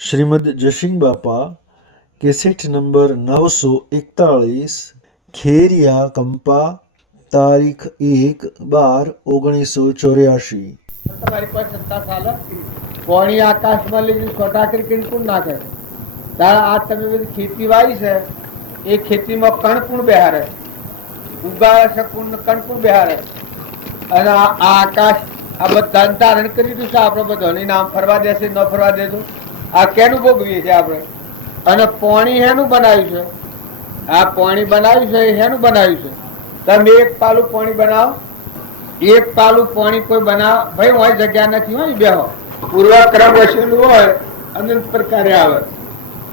શ્રીમદ જશિંગ બાપા cassette number 941 ખેરિયા Kampa તારીખ 1/12/1984। તમારી પાસે સત્તા ચાલે કોણી આકાશમાં લીધી સોટાકરી કિણકુણ ના કરે તારા આ તમે બધી ખેતી વાવી છે એ ખેતીમાં કણકુણ બેહારે ઉગાડે છે કણકુણ બેહારે અને આ આકાશ આ બધા ધારણ કરી દીધું છે આપણે બધાની નામ ફરવા દેશે ન ફરવા દેશું આ કેનું ભોગવીએ છીએ આપણે અને પોણી હેનું બનાવ્યું છે આ પોણી બનાવ્યું છે હેનું બનાવ્યું છે તમે એક પાલું પોણી બનાવો એક પાલું પાણી કોઈ બનાવ ભાઈ હોય જગ્યા નથી હોય બેહો પૂર્વક્રમ વસેલું હોય અનંત પ્રકારે આવે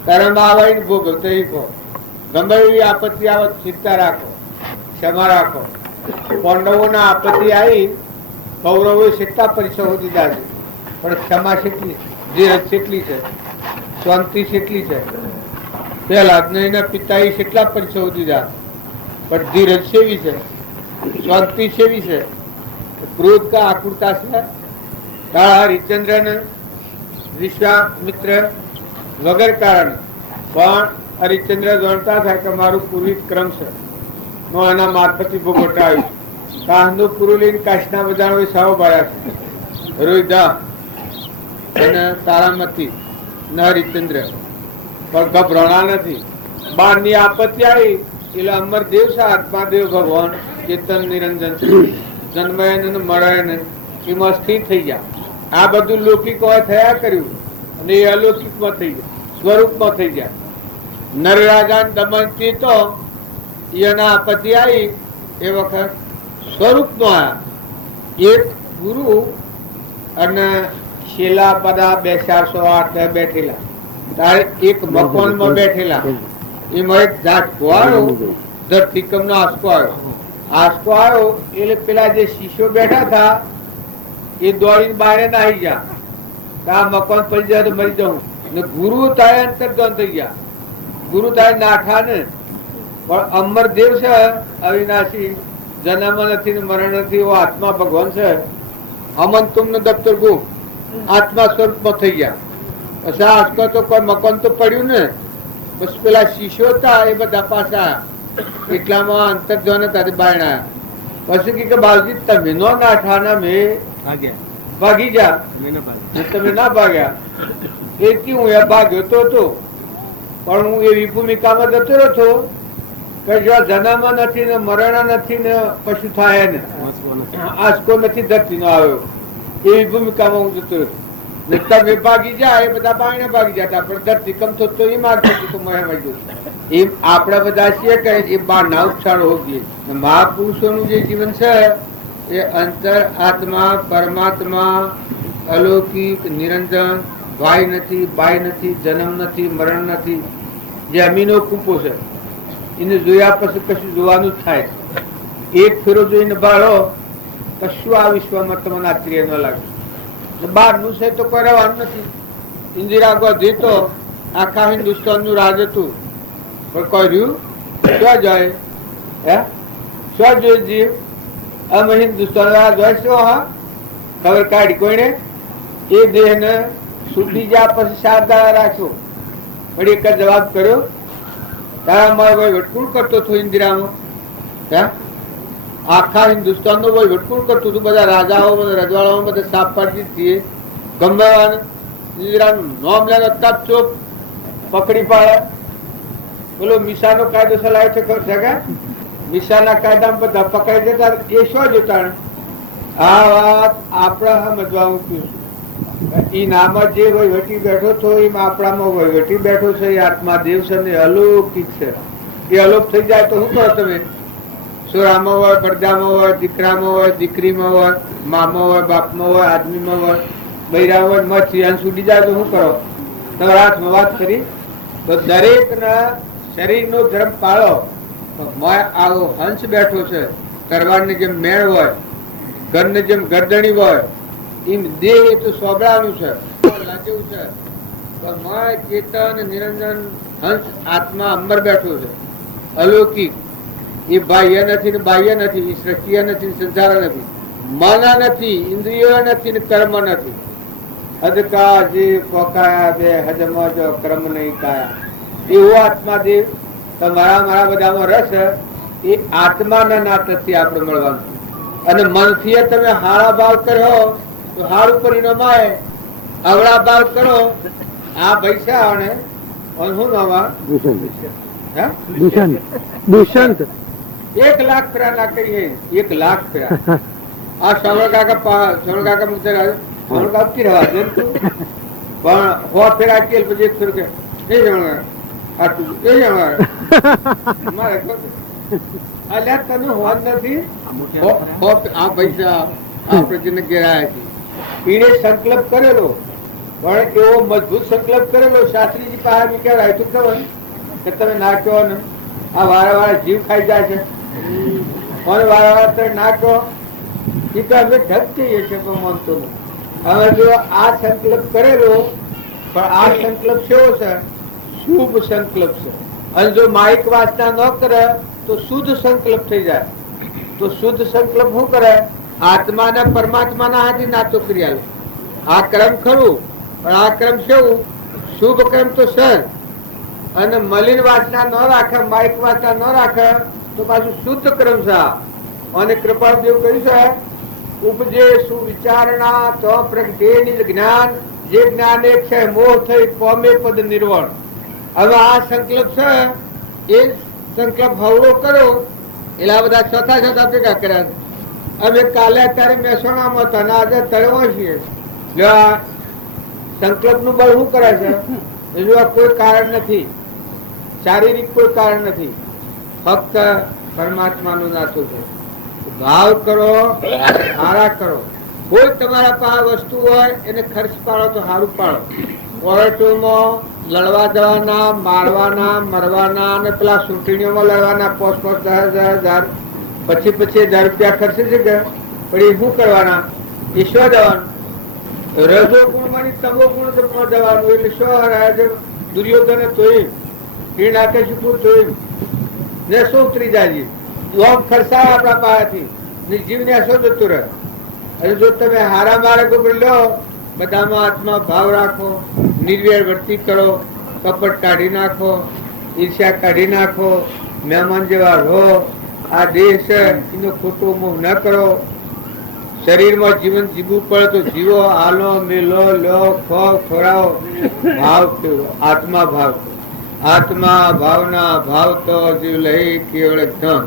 કર્મ આવે ભોગવતો કહો ગમે એવી આપત્તિ આવે ચિંતા રાખો ક્ષમા રાખો પાંડવોના આપત્તિ આવી કૌરવો કેટલા પરીક્ષાઓ દીધા છે પણ ક્ષમા કેટલી ધીરજ કેટલી છે શાંતિ કેટલી છે પેલા એના પિતાએ કેટલા પરીક્ષાઓ દીધા પણ ધીરજ સેવી છે શાંતિ સેવી છે ક્રોધ કા આકુરતા છે હરિશ્ચંદ્ર ને વિશ્વામિત્ર વગર કારણ પણ હરિશ્ચંદ્ર જાણતા થાય કે મારું પૂર્વિક ક્રમ છે હું એના મારફતથી ભોગવટાવીશ કાહનું પૂરું લઈને કાશના બધા સાવ ભર્યા છે રોહિદા અને તારામતી ને હરિશ્ચંદ્ર પણ ગભરાણા નથી બારની આપત્તિ આવી એટલે અમરદેવ છે આત્માદેવ ભગવાન ચેતન નિરંજન જન્મયન મરયન એમાં સ્થિર થઈ ગયા આ બધું લૌકિક થયા કર્યું અને એ અલૌકિકમાં થઈ ગયા સ્વરૂપમાં થઈ ગયા નરરાજા દમનથી તો એના આપત્તિ આવી એ વખત સ્વરૂપમાં આવ્યા એક ગુરુ અને શેલા બધા 408 બેઠેલા તારે એક મકાનમાં બેઠેલા એમાં એક ઝાટકો આવ્યો ધરતીકંપનો આંચકો આવ્યો એટલે પેલા જે શિષ્યો બેઠા હતા એ દોડીને બહાર નાહી ગયા આ મકાન પડી જાય તો મરી જવું ને ગુરુ તારે અંતર્ધન થઈ ગયા ગુરુ તારે નાઠા ને પણ અમરદેવ છે અવિનાશી જન્મ નથી ને મરણ નથી એવો આત્મા ભગવાન છે અમન તુમને દફતર ગુ આત્મા સ્વરૂપમાં થઈ ગયા પછી આંચકો તો કોઈ મકાન તો પડ્યું ને બસ પેલા શિષ્યો હતા એ બધા પાછા એટલામાં અંતર્ધ્વન હતા બહાર આવ્યા પછી કે બાલજી તમે નો નાઠાના મેં ભાગી જા તમે ના ભાગ્યા એ હું ભાગ્યો તો હતો પણ હું એવી ભૂમિકામાં જતો રહ્યો કે જો જન્મ નથી ને મરણ નથી ને કશું થાય ને આંચકો નથી ધરતી નો આવ્યો એવી ભૂમિકામાં હું જતો રહ્યો ને તમે ભાગી જાય એ બધા બાયણે ભાગી જતા પણ ધરતી કમતો તો એ માર્ગ તો એમ આપણા બધા છીએ કે એ બાર ના ઉપસાળો હોઈએ મહાપુરુષોનું જે જીવન છે એ અંતર આત્મા પરમાત્મા અલૌકિક નિરંજન ભાઈ નથી બાઈ નથી જન્મ નથી મરણ નથી જે અમીનો કૂપો છે એને જોયા પછી કશું જોવાનું જ થાય એક ફેરો જોઈને બાળો કશું આ વિશ્વમાં તમને આશ્ચર્ય ન લાગે બહારનું છે તો કોઈ રહેવાનું નથી ઇન્દિરા ગાંધી તો આખા હિન્દુસ્તાન નું રાજ હતું પણ કોઈ રહ્યું શું જાય હે શું જોઈ જીવ અમે હિન્દુસ્તાન રાજ હોય શું હા ખબર કાઢી કોઈને એ દેહ ને સુટી ગયા પછી 7 દાડા રાખ્યો વળી એક જ જવાબ કર્યો તારા મારો ભાઈ વટકુળ કરતો હતો ઇન્દિરામાં હે આખા હિન્દુસ્તાન નો ભાઈ વટકુળ કરતું હતું બધા રાજાઓ બધા રજવાડાઓ બધા સાફ પાડી દીધી ગમે ઇન્દિરાનું નામ લેવા તપ ચોપ પકડી પાડે બોલો મીસાનો કાયદો ચલાવે છે ખબર છે કે મીસાના કાયદામાં બધા પકડી દેતા એ શું જોતા આ વાત આપણે સમજવા મૂક્યું એ નામાં જે વહીવટી બેઠો હતો એમાં આપણામાં વહીવટી બેઠો છે એ આત્મા દેવ છે ને અલૌકિક છે એ અલોપ થઈ જાય તો શું કરો તમે સોરામાં હોય પડદામાં હોય દીકરામાં હોય દીકરીમાં હોય મામાં હોય બાપમાં હોય આદમીમાં હોય બૈરા હોય મચ્છી અંશ ઉડી જાય તો શું કરો તમારા હાથમાં વાત કરી તો દરેક ના શરીરનો ધર્મ પાળો આવો હંસ બેઠો છે તરવારની જેમ મેળ હોય ઘરની જેમ ગરદણી હોય એમ દેહ એ તો સોબળાનું છે જેવું છે ચેતન નિરંજન હંસ આત્મા અંબર બેઠો છે અલૌકિક એ બાહ્ય નથી ને બાહ્ય નથી સૃષ્ટિ નથી સંસાર નથી મન નથી ઇન્દ્રિયો નથી ને કર્મ નથી અદકા જીવ પોકાયા બે હજમાં જો ક્રમ નહીં કાયા એવો આત્માદેવ તમારા મારા બધામાં રસ એ આત્માના નાતથી આપણે મળવાનું. અને મનથી તમે હારા ભાવ કર્યો તો હારું પરિણામ આવે. અવળા ભાવ કરો આ પૈસા અને શું નવા દુષ્યંત 1 લાખ ફેરા ના કરીએ 1 લાખ ફેરા આ શ્રવણ કાકા મુક્ત શ્રવણ કાકા કી રવા દે પણ હો ફેરા કે પછી ફેર કે એ જણ આટલું એ જણ મારે અલ્યા તને હોત નથી આ પૈસા આપણે જેને ઘેરાયા છે એને સંકલ્પ કરેલો પણ એવો મજબૂત સંકલ્પ કરેલો શાસ્ત્રીજી પાસે મેં રાખ્યું ખબર કે તમે ના કહો ને આ વારે જીવ ખાઈ જાય છે અને વારે તમે ના કહો એ તો અમે ઢક જઈએ છીએ પણ માનતો નહીં. હવે જો આ સંકલ્પ કરેલો પણ આ સંકલ્પ કેવો છે? શુભ સંકલ્પ છે. અને જો માઇક વાસના ન કરે તો શુદ્ધ સંકલ્પ થઈ જાય. તો શુદ્ધ સંકલ્પ શું કરે? આત્માના પરમાત્માના હાથે નાતો કરી આલે. આ કર્મ ખરું પણ આ કર્મ કેવું? શુભ કર્મ તો સર. અને મલિન વાસના ન રાખે, માઇક વાસના ન રાખે તો પાછું શુદ્ધ કર્મ છે. અને કૃપાદેવ કહ્યું છે ઉપજે સુવિચારણા તો પ્રગટે નિજ જ્ઞાન જે જ્ઞાન એક છે મોહ થઈ પોમે પદ નિર્વણ. હવે આ સંકલ્પ છે એ સંકલ્પ હવળો કરો એટલા બધા ચોથા ભેગા કર્યા. અમે કાલે અત્યારે મહેસાણામાં હતા અને આજે તળવા છીએ. સંકલ્પ નું બળ શું કરે છે? કોઈ કારણ નથી, શારીરિક કોઈ કારણ નથી, ફક્ત પરમાત્માનું નાતું છે. ભાવ કરો, સારા કરો. કોઈ તમારા પાસે વસ્તુ હોય એને ખર્ચ પાડો તો સારું પાડો. કોર્ટોમાં લડવા જવાના, મારવાના, મરવાના અને પેલા ચૂંટણીઓમાં લડવાના 5,000 પછી 1000 રૂપિયા ખર્ચે છે કે પણ એ શું કરવાના? ઈશ્વર દેવાનું. રજો ગુણ માં તમો ગુણ જવાનું એટલે શું હરાય છે? દુર્યોધન તોય હિરણાકશિપુ તોય ને શું ઉતરી જાય આમ ખર્ચાય આપણા પાસેથી જીવને શું જતું રહે. અને જો તમે હારા માર્ગ ઉપર લો, બધામાં આત્મા ભાવ રાખો, નિર્વેર વર્તી કરો, કપટ કાઢી નાખો, ઈર્ષ્યા કાઢી નાખો, મહેમાન જેવા રહો. આ દેહ છે એનો ખોટો મોહ ન કરો. શરીરમાં જીવન જીવવું પડે તો જીવો, હાલો, મેલો, લો, ખો, ખોરાવો. ભાવ કેવો? આત્મા ભાવ. આત્મા ભાવના ભાવ તો જીવ લઈ કેવળ ધન.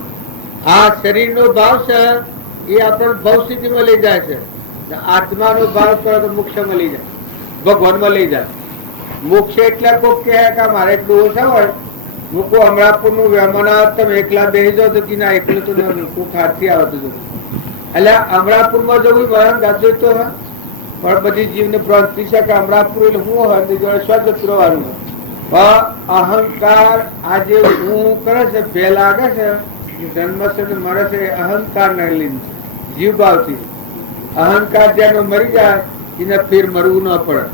આ શરીરનો ભાવ છે એ આપણને ભવસિદ્ધિમાં લઈ જાય છે. આત્માનો ભાવ કરો તો મોક્ષમાં લઈ જાય, ભગવાનમાં લઈ જાય. મોક્ષ એટલે કોક કહે કે મારે એટલું ઓછા હોય મૂકો અમરાપુર નું વેમના તમે એકલા બેસી જાઓ તો ના એકલું તો કોક હાથથી આવતું હતું. એટલે અમરાપુર માં જવું વરણ ગાજો તો પણ બધી જીવને ભ્રાંતિ છે કે અમરાપુર એટલે હું હોય જોડે સ્વર્ગ પુરવાનું. અહંકાર આજે હું કરે છે બે લાગે છે જન્મ છે મરે છે અહંકાર ને લીધે જીવ ભાવથી. અહંકાર જેનો મરી જાય એને ફેર મરવું ન પડે.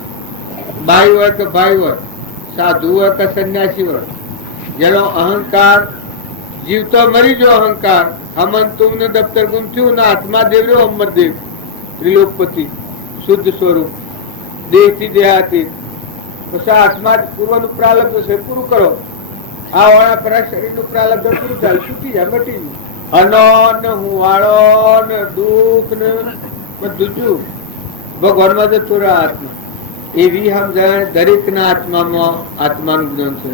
ભાઈ હોય કે ભાઈ હોય, સાધુ હોય કે સંન્યાસી હોય, જેનો અહંકાર જીવતો મરી ગયો અહંકાર. હમન તુમને દફતર ગુમ થયું ને આત્મા દેવ રહ્યો અમરદેવ ત્રિલોકપતિ શુદ્ધ સ્વરૂપ દેહ થી દેહાતી. પછી આત્મા પૂર્વનું પ્રાલબ્ધ છે પૂરું કરો. આ વાળા પર શરીર નું પ્રાલબ્ધ પૂરું થાય, છૂટી જાય, મટી જાય. અનો ને હુવાળો ને દુઃખ ને બધું ભગવાનમાં જતું રહે આત્મા. એવી સમજણ દરેક ના આત્મામાં આત્માનું જ્ઞાન છે.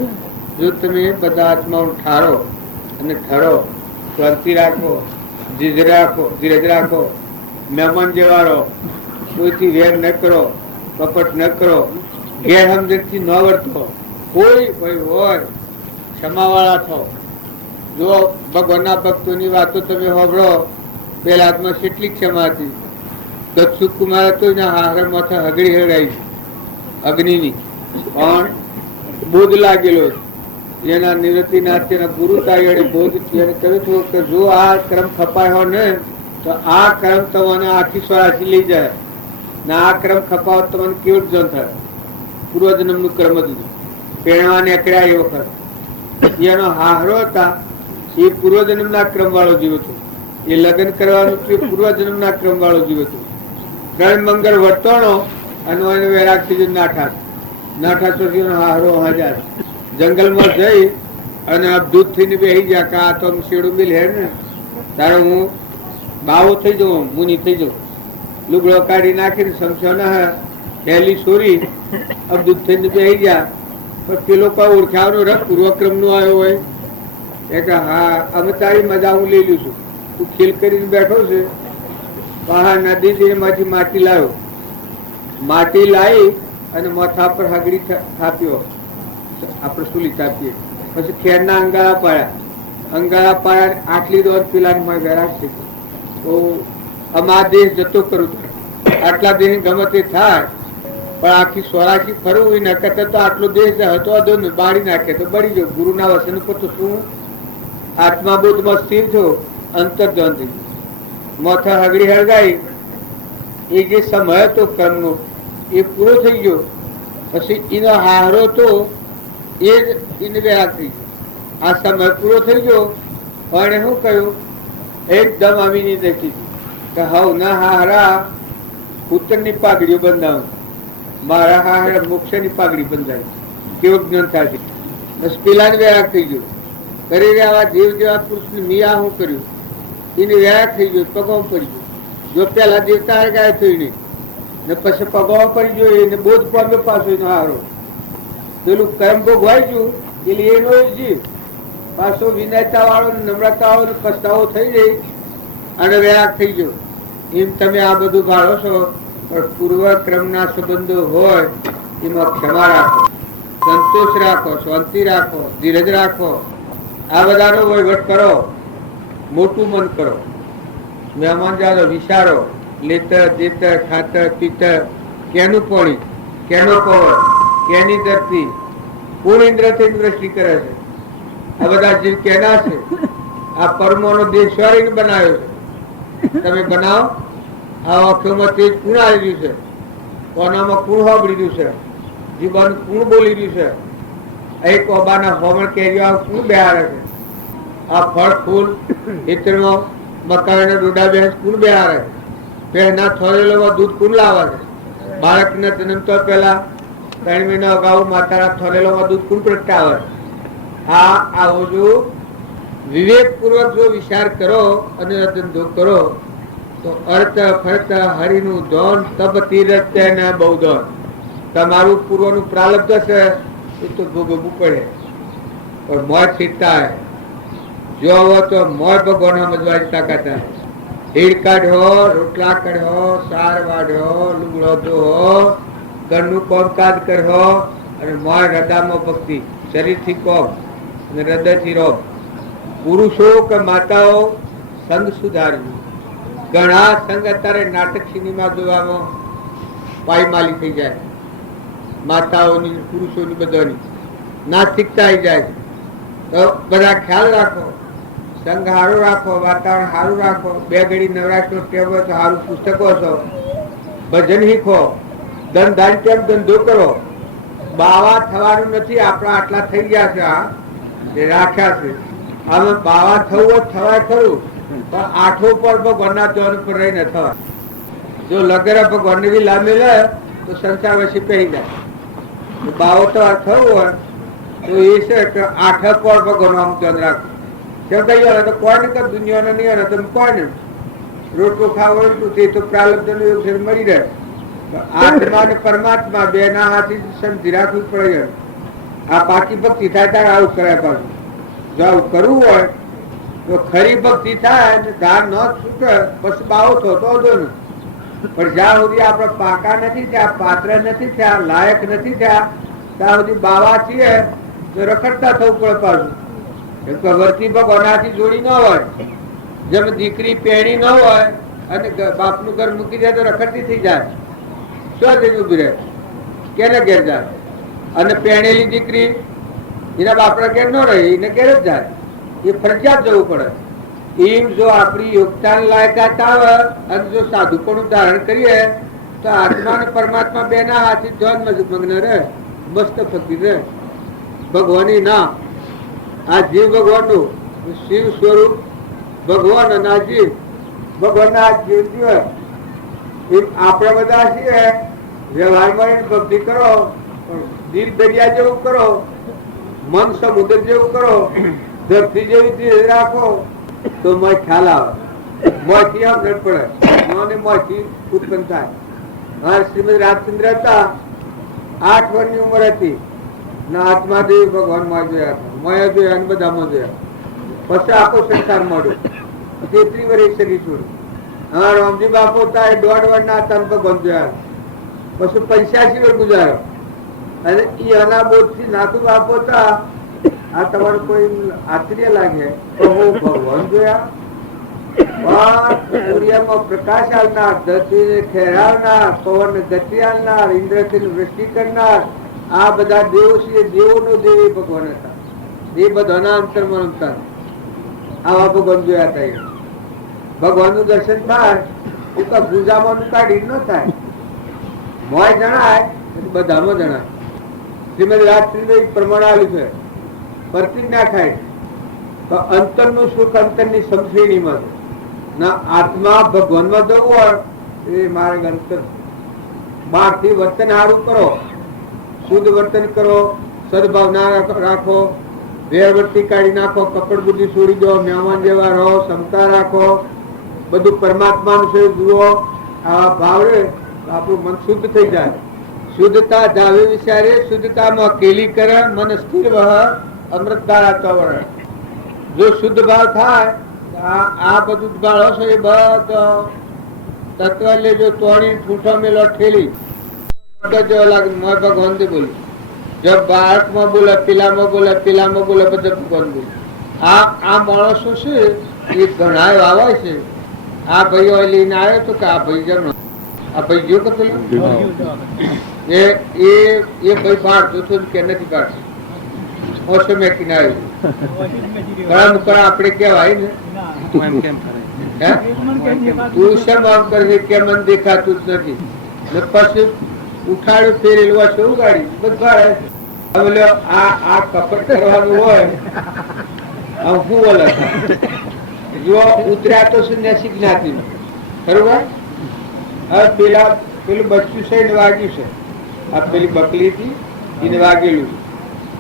જો તમે બધા આત્માઓ ઠારો અને ઠરો, શાંતિ રાખો, ધીરજ રાખો, મહેમાન જેવા રહો, કોઈથી વેર ન કરો, કપટ ન કરો, ગેરસમજણથી ન વર્તો, કોઈ હોય ક્ષમાવાળા થો. જો ભગવાનના ભક્તોની વાતો તમે સાંભળો, પેલા હાથમાં કેટલી ક્ષમા હતી. દક્ષુત કુમારે તો એના હારા માથે હગડી હગાઈ અગ્નિની, પણ બોધ લાગેલો. એના નિવૃત્તિનાથ એના ગુરુ તારી બોધ એને કહ્યું હતું કે જો આ ક્રમ ખપાયો ને તો આ ક્રમ તમને આખી સ્વરાશી લઈ જાય ને આ ક્રમ ખપાવ તમને કેવું જન થાય. પૂર્વજન્મ નું કર્મ હતું. પેણવા નીકળ્યા એ વખત એનો હારો હતા એ પૂર્વજન્મ ના ક્રમ વાળો જીવ હતો. એ લગ્ન કરવાનું પૂર્વજન્મ ના ક્રમ વાળો જીવ હતો. ત્રણ મંગળ વર્તણો અને એને વૈરાગ થઈ ગયું નાઠા ચોટીનો હારો હાજર જંગલમાં જઈ અને દૂધ થઈને બેસી ગયા કે આ તો શેડું બિલ હે ને તારે હું બાવો થઈ જાઉં મુનિ થઈ જાઉં લુગડો કાઢી નાખીને સમસ્યા ના હે પહેલી સોરી દૂધ થઈને બેસી ગયા પણ પેલો કોઈ ઓળખાવાનો રથ પૂર્વક્રમ નો આવ્યો હોય એ કે હા અમે તારી મજા હું લઈ લઉં છું તું ખીલ કરીને બેઠો છે હા નદી માંથી માટી લાવ્યો માટી લાવી અને માથા પર હગડી થાપ્યો આપણે સુલી થાપીએ પછી ખેરના અંગારા પાડ્યા આટલી દોડ પેલા વૈરાગ થઈ તો અમારા દેશ જતો કરું આટલા દેશ ગમે તે થાય પણ આખી સ્વરાશી ફરવું ન કરતા તો આટલો દેશ હતો હતો ને બાળી નાખે તો બળી ગયો ગુરુના વચન પર તો શું આત્મા બોધમાં સ્થિર થયો અંતર્ધન થઈ મોથા હગડી હળગાઈ એ જે સમય હતો કર્મનો એ પૂરો થઈ ગયો પછી એનો હારો તો એ એને વૈરાગ થઈ ગયો આ સમય પૂરો થઈ ગયો પણ શું કહ્યું એકદમ આવીને દેખી કે હવ ના હારા પુત્રની પાઘડીઓ બંધાવું મારા હારા મોક્ષની પાઘડી બંધાય કેવો જ્ઞાન થાય છે બસ પેલાને વૈરાગ થઈ ગયો કરી રહ્યા દેવ જેવા પુરુષને મિયા શું કર્યું એને વૈરાગ થઈ ગયો પગમાં પડી ગયો જો પેલા દેવતા ગાય થયું નહીં ને પછી પગમાં પડી ગયો એને બોધ પામ્યો પાછો એનો હારો પેલું કર્મ ભોગવાઈ ગયું એટલે એનો જીવ પાછો વિનયતા વાળો નમ્રતા વાળો પસ્તાવો થઈ જાય અને વૈરાગ થઈ ગયો એમ તમે આ બધું ભાળો છો પણ પૂર્વ ક્રમના સંબંધો હોય એમાં ક્ષમા રાખો સંતોષ રાખો શાંતિ રાખો ધીરજ રાખો આ બધાનો વહીવટ કરો મોટું મન કરો મહેમાન જાદો વિચારો લેતર દેતર ખાતર પિતર કેનું પાણી કેનો પવન કેની ધરતી કોણ ઇન્દ્રથી દ્રષ્ટિ કરે છે આ બધા જીવ કેના છે આ પરમોનો દેશ સ્વર્ગ બનાવ્યો છે તમે બનાવો આ વાક્યોમાં તેજ કુણ આવી રહ્યું છે કોનામાં કુણ હોબળી રહ્યું છે જીવન કુણ બોલી રહ્યું છે એક ઓબાના હોમણ કેરીઓ કુણ બેહારે છે આ ફળ ફૂલ ખેતરમાં મકાઈના ડોડા બેસ કુણ બેહારે છે પહેના થોરેલોમાં દૂધ કુણ લાવે છે બાળકના જન્મતા પહેલા 3 મહિના અગાઉ માતાના થોરેલોમાં દૂધ કુણ પ્રગટાવે આ આવો જો વિવેક પૂર્વક જો વિચાર કરો અને ધંધો કરો તો અર્થ ફર્ત હરિનું ધન તબ તીરથ ને બહુ ધન તમારું પૂર્વનું પ્રારબ્ધ છે એ તો ભોગવવું પડે પણ મોય છીટતા જો હવે તો મોય ભગવાન સમજવાની તાકાત હીડ કાઢ્યો રોટલા કાઢ્યો સાર વાઢ્યો લુગડો ધોવો ઘરનું કામકાજ કર્યો અને મોય હૃદયમાં ભક્તિ શરીરથી કોમ અને હૃદયથી રોગ પુરુષો કે માતાઓ સંગ સુધારવું ઘણા સંઘ અત્યારે નાટક સિનેમા જોવામાં પાયમાલી થઈ જાય માતાઓની પુરુષોની બધાની નાસ્તિકતા આવી જાય તો બધા ખ્યાલ રાખો સંઘ સારું રાખો વાતાવરણ સારું રાખો બે ઘડી નવરાશનો ટેવ હોય તો સારું પુસ્તકો છો ભજન શીખો ધંધારી ધંધો કરો બાવા થવાનું નથી આપણા આટલા થઈ ગયા છે આ જે રાખ્યા છે આમાં બાવા થવું થવાય ખરું પણ આઠો પર ભગવાનના ધ્યાન પર રહી ન થવા જો લગેરા ભગવાનને બી લાંબી લે તો સંસાર વસી પહેરી જાય બાવો તો થવું હોય તો એ છે કે આઠ પર ભગવાન આમ ધ્યાન રાખો કેમ કહ્યું તો કોઈ ને દુનિયાને નહીં આવે તમે કોઈ ને રોટલો ખાવો તે તો પ્રારબ્ધ યોગ મળી રહે આત્મા ને પરમાત્મા બે ના હાથી સમજી રાખવું પડે આ પાકી ભક્તિ થાય ત્યારે આવું કરાય પાછું જો આવું કરવું હોય તો ખરી ભક્તિ થાય ધાર ન છૂટે પછી બાવો થતો હતો ને પણ જ્યાં સુધી આપણે પાકા નથી થયા પાત્ર નથી થયા લાયક નથી થયા ત્યાં સુધી બાવા છીએ તો રખડતા થવું પડે પાછું વર્તી ભગવાનાથી જોડી ન હોય જેમ દીકરી પેણી ન હોય અને બાપનું ઘર મૂકી જાય તો રખડતી થઈ જાય શું થઈ ઉભી રહે કેને ઘેર જાય અને પેણેલી દીકરી એના બાપડા ઘેર ન રહે એને ઘેર જ જાય એ ફરજિયાત જવું પડે એમ જો આપણી યોગદાન લાયકાત આવે અને જો સાધુપણું ધારણ કરીએ તો આત્મા અને પરમાત્મા બે ના હાથી ધન મગ્ન રહે મસ્ત ફકી રહે ભગવાન ના આ જીવ ભગવાન નું શિવ સ્વરૂપ ભગવાન અને આ જીવ ભગવાન ના જીવ આપણે બધા છીએ વ્યવહારમાં એને ભક્તિ કરો, દિલ દરિયા જેવું કરો, મન સમુદ્ર જેવું કરો, ધરતી જેવી ધીરે રાખો તો મોય ખ્યાલ આવે. મોયથી આમ નડ પડે, મોને મોયથી ઉત્પન્ન થાય. મારા શ્રીમદ રાજચંદ્ર હતા, 8 વર્ષની ઉંમર હતી ના આત્માદેવ ભગવાન માં જોયા હતા, મોયા જોયા અને બધામાં જોયા. પછી આખો સંસાર મળ્યો, 33 વર્ષે શરીર છોડ્યું. હા, રામજી બાપુ હતા એ 1.5 વર્ષના હતા ભગવાન જોયા. પછી 85 વર્ષ ગુજાર્યો. અને એ અનાબોધ થી નાથુ બાપુ હતા. આ તમારું કોઈ આશ્ચર્ય લાગે તો હું ભગવાન જોયા. સૂર્યમાં પ્રકાશ આલનાર, ધરતીને ખેરાવનાર, પવન ગતિ આલનાર, ઇન્દ્રથી વૃષ્ટિ કરનાર, આ બધા દેવો છે. દેવોનો દેવ એ ભગવાન હતા. એ બધાના અંતરમાં રમતા આવા ભગવાન જોયા હતા. ભગવાન નું દર્શન થાય એ તો ગુજામાં કાઢી ન થાય. મોય જણાય બધામાં જણાય. શ્રીમદ રાજચંદ્ર પ્રમાણ આવ્યું છે. પ્રતિજ્ઞા થાય તો અંતર નું સુખ અંતર ની સમશ્રેણીમાં ના આત્મા ભગવાનમાં જવું હોય એ માર્ગ અંતર. બહાર થી વર્તન સારું કરો, શુદ્ધ વર્તન કરો, સદભાવના રાખો, વેરવર્તી કાઢી નાખો, કપડ બુદ્ધિ છોડી દો, મહેમાન જેવા રહો, ક્ષમતા રાખો, બધું પરમાત્માનું છે જુઓ. આવા ભાવ રે આપણું મન શુદ્ધ થઈ જાય. શુદ્ધતા જાવે વિચારે, શુદ્ધતામાં કેલી કરે, મન સ્થિર વહ અમૃત ધારા ચવરણ. જો શુદ્ધ ભાવ થાય આ બધું ભાળો છો એ બધો તત્વ લેજો તોડી ઠૂઠો મેલો ઠેલી ભગવાન થી બોલું. જો ભારતમાં બોલે, પેલામાં બોલે, પેલામાં બોલે, બધા ભગવાન બોલે. આ માણસો છે એ ઘણા આવે છે. આ ભાઈઓ લઈને આવ્યો તો કે આ ભાઈ જેમ આ ભાઈ જો કે પેલું એ ભાઈ બાળતો છો કે નથી બાળતો. ઓટોમેટિક આવ્યું આપણે કેવાય ને તું શેમ આમ કરે કે મને દેખાતું જ નથી. પછી ઉઠાડ્યું ફેરેલું છે ઉગાડી બધા આ કપટ કરવાનું હોય હું બોલે જો ઉતર્યા તો સંન્યાસી જ્ઞાતિ બરોબર. હવે પેલું બચ્ચું છે એને વાગ્યું છે, આ પેલી બકલી હતી એને વાગેલું.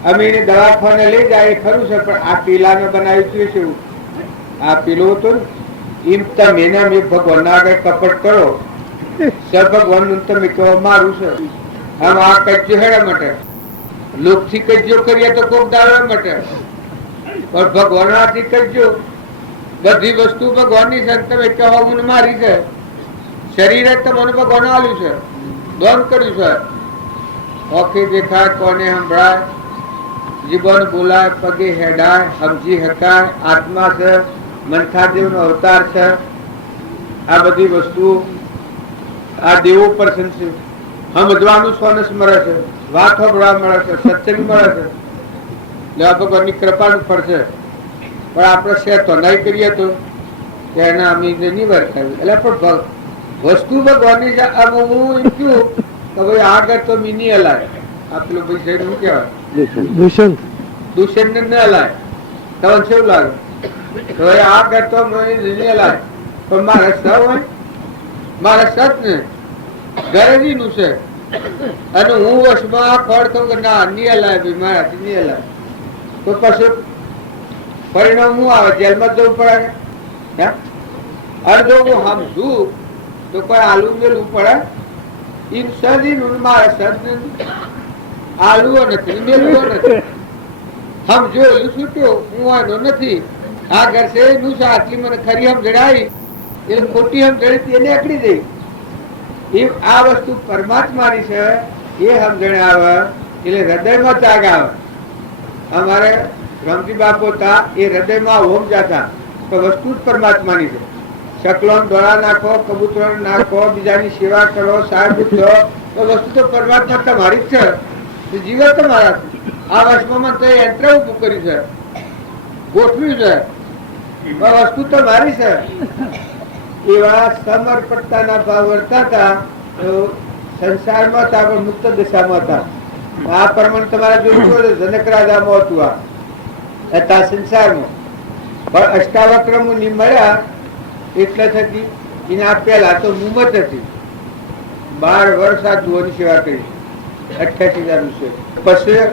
અમે એને દવાખાને લઈ જાય ખરું છે, પણ આ પેલાને બનાવ્યું છે એવું. આ પેલો હતો એમ તમે ભગવાન આગળ કપટ કરો, ભગવાન નું તમે કહેવા મારું છે. આમ આ કજ્જો હેડા માટે લોક થી કજ્જો કરીએ તો કોક દાડવા માટે, પણ ભગવાન થી કજ્જો બધી વસ્તુ ભગવાન ની છે. તમે કહેવા મને મારી છે. શરીર તમને ભગવાન આલ્યું છે, બંધ કર્યું છે. ઓખે દેખાય, કોને સંભળાય, જીવન બોલાય, પગે હેડાય, સમજી શકાય, આત્મા છે, મનખાદેવ નો અવતાર છે. આ બધી વસ્તુ આ દેવો પર્સન છે. સમજવાનું સોનસ મળે છે, વાત સાંભળવા મળે છે, સત્સંગ મળે છે. એટલે ભગવાનની કૃપાનું ફળ છે. પણ આપણે શેર તો નહીં કરીએ તો એના અમે નહીં વર્તાવી. એટલે પણ વસ્તુ ભગવાનની હું એમ કહ્યું કે ભાઈ આગળ તો મી નહીં હલાય. આ પેલું ભાઈ સાઈડ શું કહેવાય દુષ્યંત ને હલાય. તમને શું લાગે તો આગળ તો નહીં હલાય, પણ મારા સ હોય, મારા સત ને ગરજી નું છે. અને હું વર્ષમાં ફળ કહું કે ના નહીં હલાય ભાઈ મારાથી નહીં હલાય, તો પછી પરિણામ શું આવે? જેલમાં જવું પડે. અને જો હું સમજુ તો કોઈ આલુ મેળવું પડે. એમ સદી મારા સદ આલુઓ નથી, મેળવો નથી. સમજો એલું શું કહ્યું હું આનો નથી. આ ઘર છે એનું છે. આટલી મને ખરી સમજણાવી એટલે ખોટી સમજણી એને એકડી દઈ. એ આ વસ્તુ પરમાત્માની છે એ સમજણ આવે એટલે હૃદયમાં ત્યાગ આવે. અમારે રામજી બાપુ હતા એ હૃદયમાં ઓમ જતા તો વસ્તુ જ પરમાત્માની છે. શકલો દોડા નાખો, કબૂતરો નાખો, બીજાની સેવા કરો, સાહેબ છો તો વસ્તુ તો પરમાત્મા તમારી જ છે. જીવન તમારા. આ વર્ષમાં તો યંત્ર ઉભું કર્યું છે, ગોઠવ્યું છે, વસ્તુ તો મારી છે. એવા સમર્પણતાના ભાવ વર્તાતા સંસારમાં હતા પણ મુક્ત દિશામાં હતા. આ પ્રમાણે તમારે જોયું જનક રાજામાં હતું. આ હતા સંસારમાં પણ અષ્ટાવક્ર મુનિ મળ્યા એટલે થતી એના પહેલા તો મુમત હતી. 12 વર્ષ આ જુઓની સેવા કરી, 88,000 રૂપિયા. પછી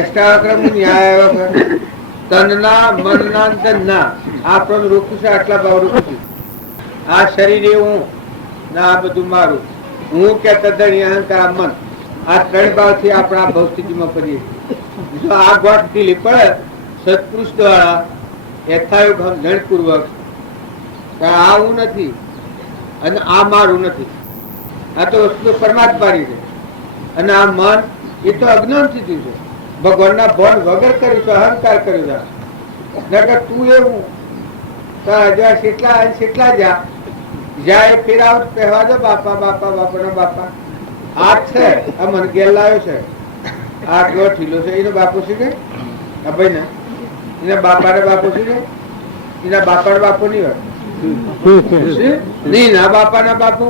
અષ્ટાવક્રમ ન્યાય આવ્યો છે. તનના મનના ધનના આપણને રોકું છે, આટલા ભાવ રોકું છું. આ શરીર એ હું ના આ બધું મારું, હું કે તદ્દન અહંકાર મન, આ 3 ભાવથી આપણા ભવ સ્થિતિમાં પડીએ. જો આ ગોઠ ઢીલી પડે સત્પુરુષ દ્વારા યથાયોગ સમજણપૂર્વક આ હું નથી અને આ મારું નથી, આ તો વસ્તુ પરમાત્માની છે અને આ મન એ તો અજ્ઞાનથી થયું છે, ભગવાનના ભણ વગર કર્યું છે, અહંકાર કર્યો છે. તું એવું કેટલા જાય ફેરાવ કહેવા દો બાપા બાપા બાપા બાપા. આ છે આ મને ઘેર લાવ્યો છે, આટલો ઠીલો છે, એનો બાપુ શું કે ભાઈ ને એના બાપા ને બાપુ શું કે એના બાપા ને બાપુ નહીં હોય નહીં ના બાપા ના બાપુ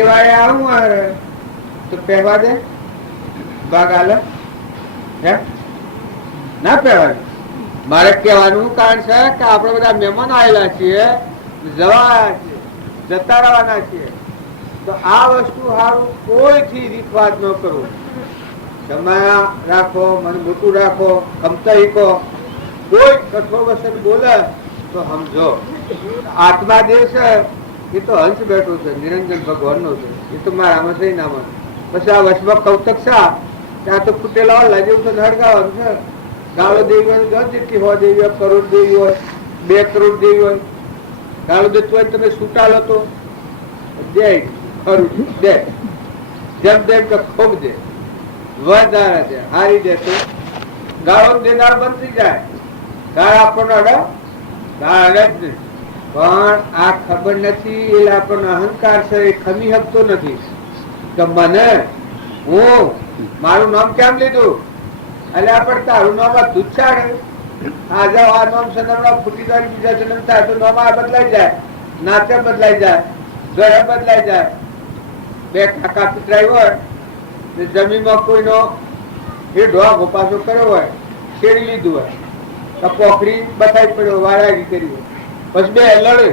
એવા આવું તો પહેવા દે ભાગ આલે ના પહેવા દે. મારે કહેવાનું કારણ છે કે આપણે બધા મહેમાન આવેલા છીએ, જતા રહેવાના છીએ, તો આ વસ્તુ સારું કોઈથી રીતવાદ ન કરવો. જમા રાખો, મને મોટું રાખો, ગમતા શીખો. કોઈ કઠોર વસન બોલે તો સમજો આત્મા દેવ છે એ તો હંસ બેઠો છે, નિરંજન ભગવાન નો છે, એ તો મારામાં છે ના મને. પછી આ વચમાં કૌતક શા ત્યાં તો ફૂટેલા લાજેવું તો હળગાવાનું છે. ગાળો દેવી હોય 10 જેટલી હોય દેવી હોય, કરોડ દેવી હોય, 2 કરોડ દેવી હોય, ગાળો દેતું હોય તમે છૂટા લો તો દે ખરું દે, જેમ દે કે ખૂબ દે, વધારે દે, હારી દે તો ગાળો દેનાર બંધ થઈ જાય. ગાળ આપણને અડે ગાળ અડે જ નહીં, પણ આ ખબર નથી એટલે આપણને અહંકાર છે એ ખમી શકતો નથી કે મને હું મારું નામ કેમ લીધું એટલે આપણે તારું નામ તુચ્છાડે આ જાવ આ નામ સનમના ફૂટી જાય, બીજા જન્મ થાય તો નામ આ બદલાઈ જાય, નાચે બદલાઈ જાય, ઘરે બદલાઈ જાય. 2 કાકા પિતરાઈ હોય જમીનમાં કોઈનો એ ઢોળા ગોપાસો કર્યો હોય, શેરી લીધું હોય તો પોખરી બતાવી પડ્યો, વારાગી કરી હોય, પછી 2 લડે,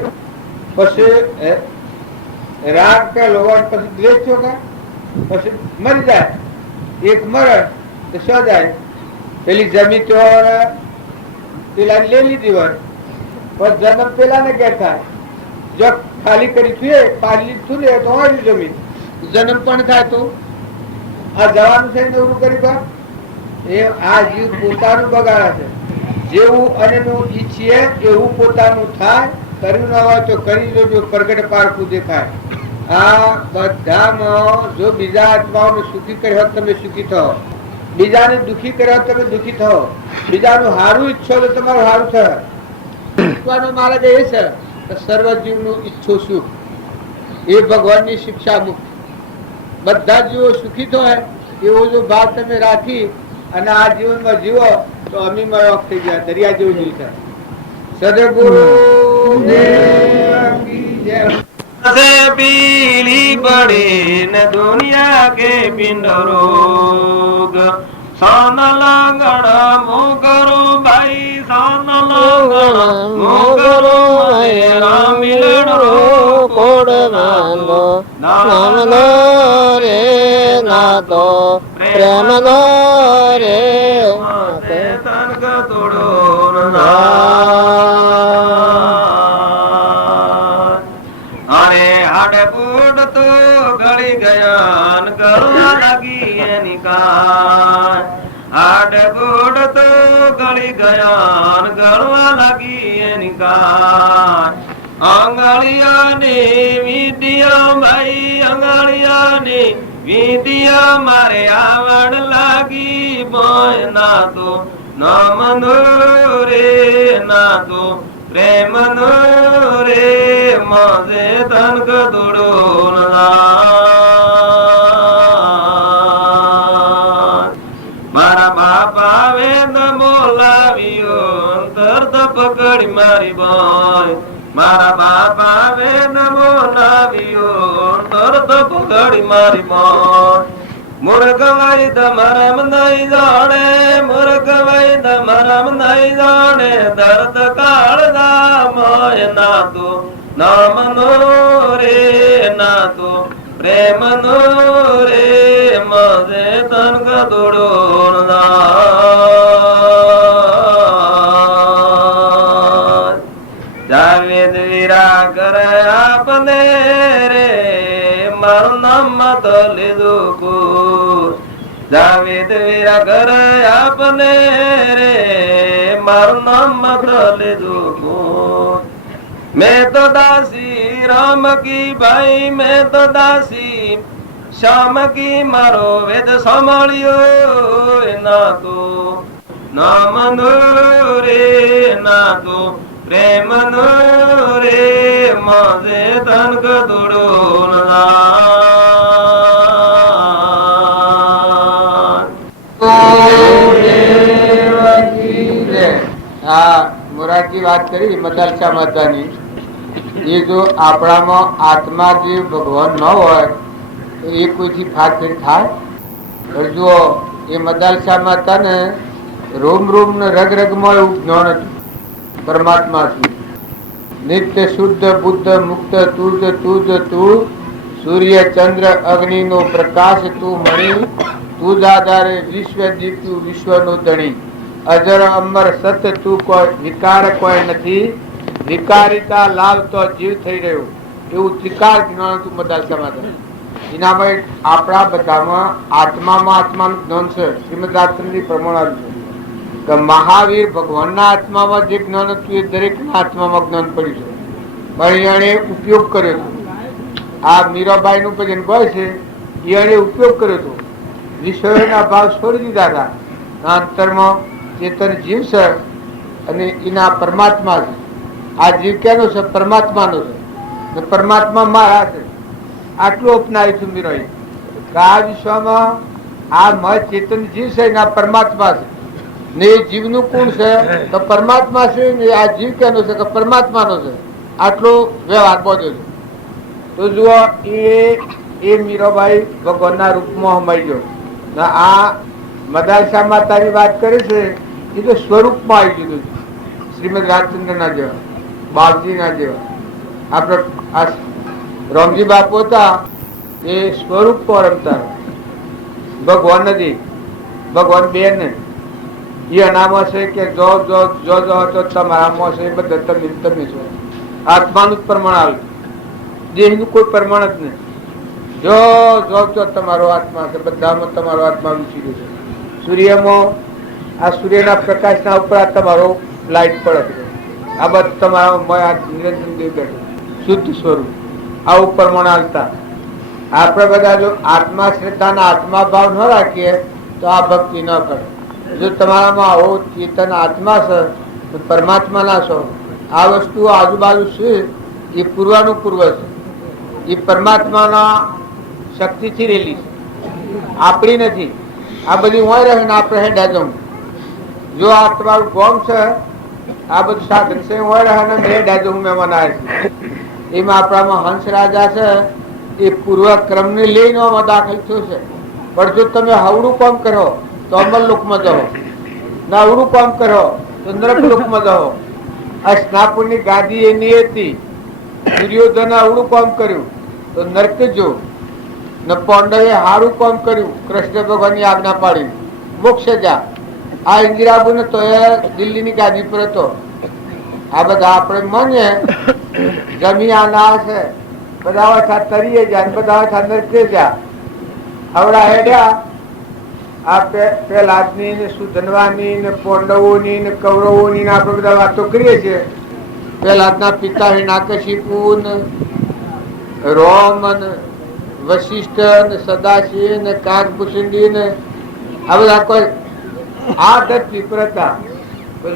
પછી રાગ કે લોવાણ, પછી દ્વેષ થયો કે પછી મરી જાય. એક મરે તો શું જાય, પેલી જમીન તો પેલા લઈ લીધી હોય, પણ જન્મ પેલા ને ઘેર થાય. જો ખાલી કરી છું પાલી છું ને તો હોય જમીન જન્મ પણ થાય તો આ જવાનું છે નવરું કરી એ આ જીવ પોતાનું બગાડે છે. જેવું અને ઈચ્છીએ એવું પોતાનું થાય, કર્યું ન હોય તો કરી જોજો, પ્રગટ પારખું દેખાય. આ બધામાં જો બીજા આત્માઓને સુખી કર્યો તમે સુખી થાઓ, બીજાને દુઃખી કર્યો તમે દુઃખી થાઓ, બીજાનું હારું ઈચ્છો તો તમારું હારું થાય. મહારાજ એ છે કે સર્વ જીવનું ઈચ્છો સુખ એ ભગવાનની શિક્ષા મુક્ત. બધા જીવો સુખી થાય એવો જો ભાવ તમે રાખી અને આ જીવનમાં જીવો તો અમીમાં ઓફ થઈ જાય, દરિયા જેવું જીવ થાય. સદગુરુ पीली पड़े न दुनिया के पिंड रोग, सन लगण मोगरो भाई, सन लगण मोगरो मेरा मिलन रो कोड नानो नाम लो रे ना तो प्रेम लो रे माते तन का तोड़ो ना. अरे हाड बूढ़ तो गड़ी गयान गलवा लगी निकाय, हाड बूढ़ तो गड़ी गयान गलवा लगी निकाय. अंगड़िया ने वीडिया भाई, अंगड़िया ने वीडिया मारे आवड़ लगी बोय, ना तो नाम नो रे ना तो प्रेम नो रे माजे तन कदुड़ो ना. मारा बापा वेद बोलावियो अंतर तो पकड़ी मारी बोय, मारा बापा वेद बोलावियो अंतर तो पकड़ी मारी बोय. मुर्ग वैद मरम नहीं जाने, मुर्ग वैद मरम नहीं जाने, दर्द काल दा मोय ना तो नाम नो रे ना પ્રેમ નો રે મજે તન કદોડો જાવેદ વીરા કરે આપને રે મારું નામ મત લીધું કુશ જાવેદ વીરા કરે આપને રે મારું નામ મત લીધું કુશ मैं तो दासी राम की भाई मैं तो दासी श्याम की मारो वेद संभालियो ना तो नाम नो रे ना तो प्रेम नो रे मजे तन कदोड़ो મોરારજી વાત કરી મદાલસા માતાની એ જો આપણામાં આત્મા જે ભગવાન ન હોય તો એ કોઈથી ફાટફીટ થાય. પણ જુઓ એ મદાલસા માતાને રોમ રોમ ને રગ રગમાં એવું જ્ઞાન હતું પરમાત્માથી. નિત્ય શુદ્ધ બુદ્ધ મુક્ત તું જ તું જ તું સૂર્ય ચંદ્ર અગ્નિ નો પ્રકાશ તું મણી તું જ આધારે વિશ્વ દીપ્યું વિશ્વનું ધણી અજર અમર સત તું કોઈ વિકાર કોઈ નથી વિકારિતા લાવતો જીવ થઈ રહ્યો એવું ત્રિકાર જ્ઞાન હતું મદાલસા માતા. એનામાં આપણા બધામાં આત્મામાં આત્માનું જ્ઞાન છે. શ્રીમદ રાજચંદ્રની પ્રમાણ આવ્યું છે કે મહાવીર ભગવાનના આત્મામાં જે જ્ઞાન હતું એ દરેકના આત્મામાં જ્ઞાન પડ્યું છે, પણ એને ઉપયોગ કર્યો હતો. આ મીરાબાઈ નું ભજન કહે છે એને ઉપયોગ કર્યો હતો. વિષયોના ભાવ છોડી દીધા હતા. અંતરમાં ચેતન જીવ છે અને એના પરમાત્મા છે. આ જીવ કેનો છે? પરમાત્માનો છે. પરમાત્મા મારા છે. આટલું અપનાવ્યું છું મીરાએ કે આ વિશ્વમાં આ મહ ચેતન જીવ છે એના પરમાત્મા છે ને એ જીવનું કોણ છે તો પરમાત્મા છે ને આ જીવ કેનો છે કે પરમાત્માનો છે. આટલો વ્યવહાર બધો છે. તો જુઓ એ મીરાબાઈ ભગવાનના રૂપમાં સમાઈ ગયો. આ મદાલસા માતાની વાત કરે છે એ તો સ્વરૂપમાં આવી ગયું. શ્રીમદ રાજચંદ્રના જેવા બાપજીના જેવા આપણે આ રામજી બાપુ હતા એ સ્વરૂપ પર રમતા. ભગવાન નથી, ભગવાન બે ને એ અનામો છે કે જો જો જો જો તો તમારામાં છે એ બધા તમે તમે છો. આત્માનું જ પ્રમાણ આવે, દેહનું કોઈ પ્રમાણ જ નહીં. જો જો તો તમારો આત્મા છે, બધામાં તમારો આત્મા વિચી ગયો છે. સૂર્યમાં આ સૂર્યના પ્રકાશના ઉપર આ તમારો લાઈટ પડે છે. આ બધું તમારા નિરંજન દેવ બેઠું શુદ્ધ સ્વરૂપ આવું પ્રમાણ આવતા. આપણે બધા જો આત્મા શ્રદ્ધાના આત્મા ભાવ ન રાખીએ તો આ ભક્તિ ન કરે. જો તમારામાં આવો ચેતન આત્મા છે તો પરમાત્માના છો. આ વસ્તુ આજુબાજુ છે એ પૂર્વાનું પૂર્વ છે. એ પરમાત્માના શક્તિથી રહેલી છે, આપણી નથી. આ બધી હોય રહે ને આપણે હેડા જવું. જો આ તમારું ગોમ છે આ બધું સાધન છે હોય રહે ને મેં હેડા જવું મહેમાન આવે છે. એમાં આપણામાં હંસ રાજા છે એ પૂર્વ ક્રમને લઈને દાખલ થયો છે. પણ જો તમે હવડું કામ કરો તો અમલ લોકમાં જાઓ, ના અવડું કામ કરો તો નરક લોકમાં જાઓ. આ સ્નાપુરની ગાદી એની હતી. દુર્યોધને અવડું કામ કર્યું તો નરક જો ને પાંડવે સારું કામ કર્યું કૃષ્ણ ભગવાનની આજ્ઞા પાડી મોક્ષ જા. આ ઇન્દિરાબુ ને તો એ દિલ્હીની ગાદી પર હતો. આ બધા આપણે માનીએ જમી આના છે બધા ઓછા તરીએ જાય બધા ઓછા નરકે જા. આવડા હેડ્યા આ પેલાદની ને સુધનવાની ને પાંડવોની ને કૌરવોની ને આપણે બધા વાતો કરીએ છીએ. પેલાદના પિતા હિરણ્યકશિપુ ને રોમ ને વશિષ્ઠ ને સદાશિવ ને કાગભૂષણી ને આ બધા કોઈ આ ધરતી પર હતા.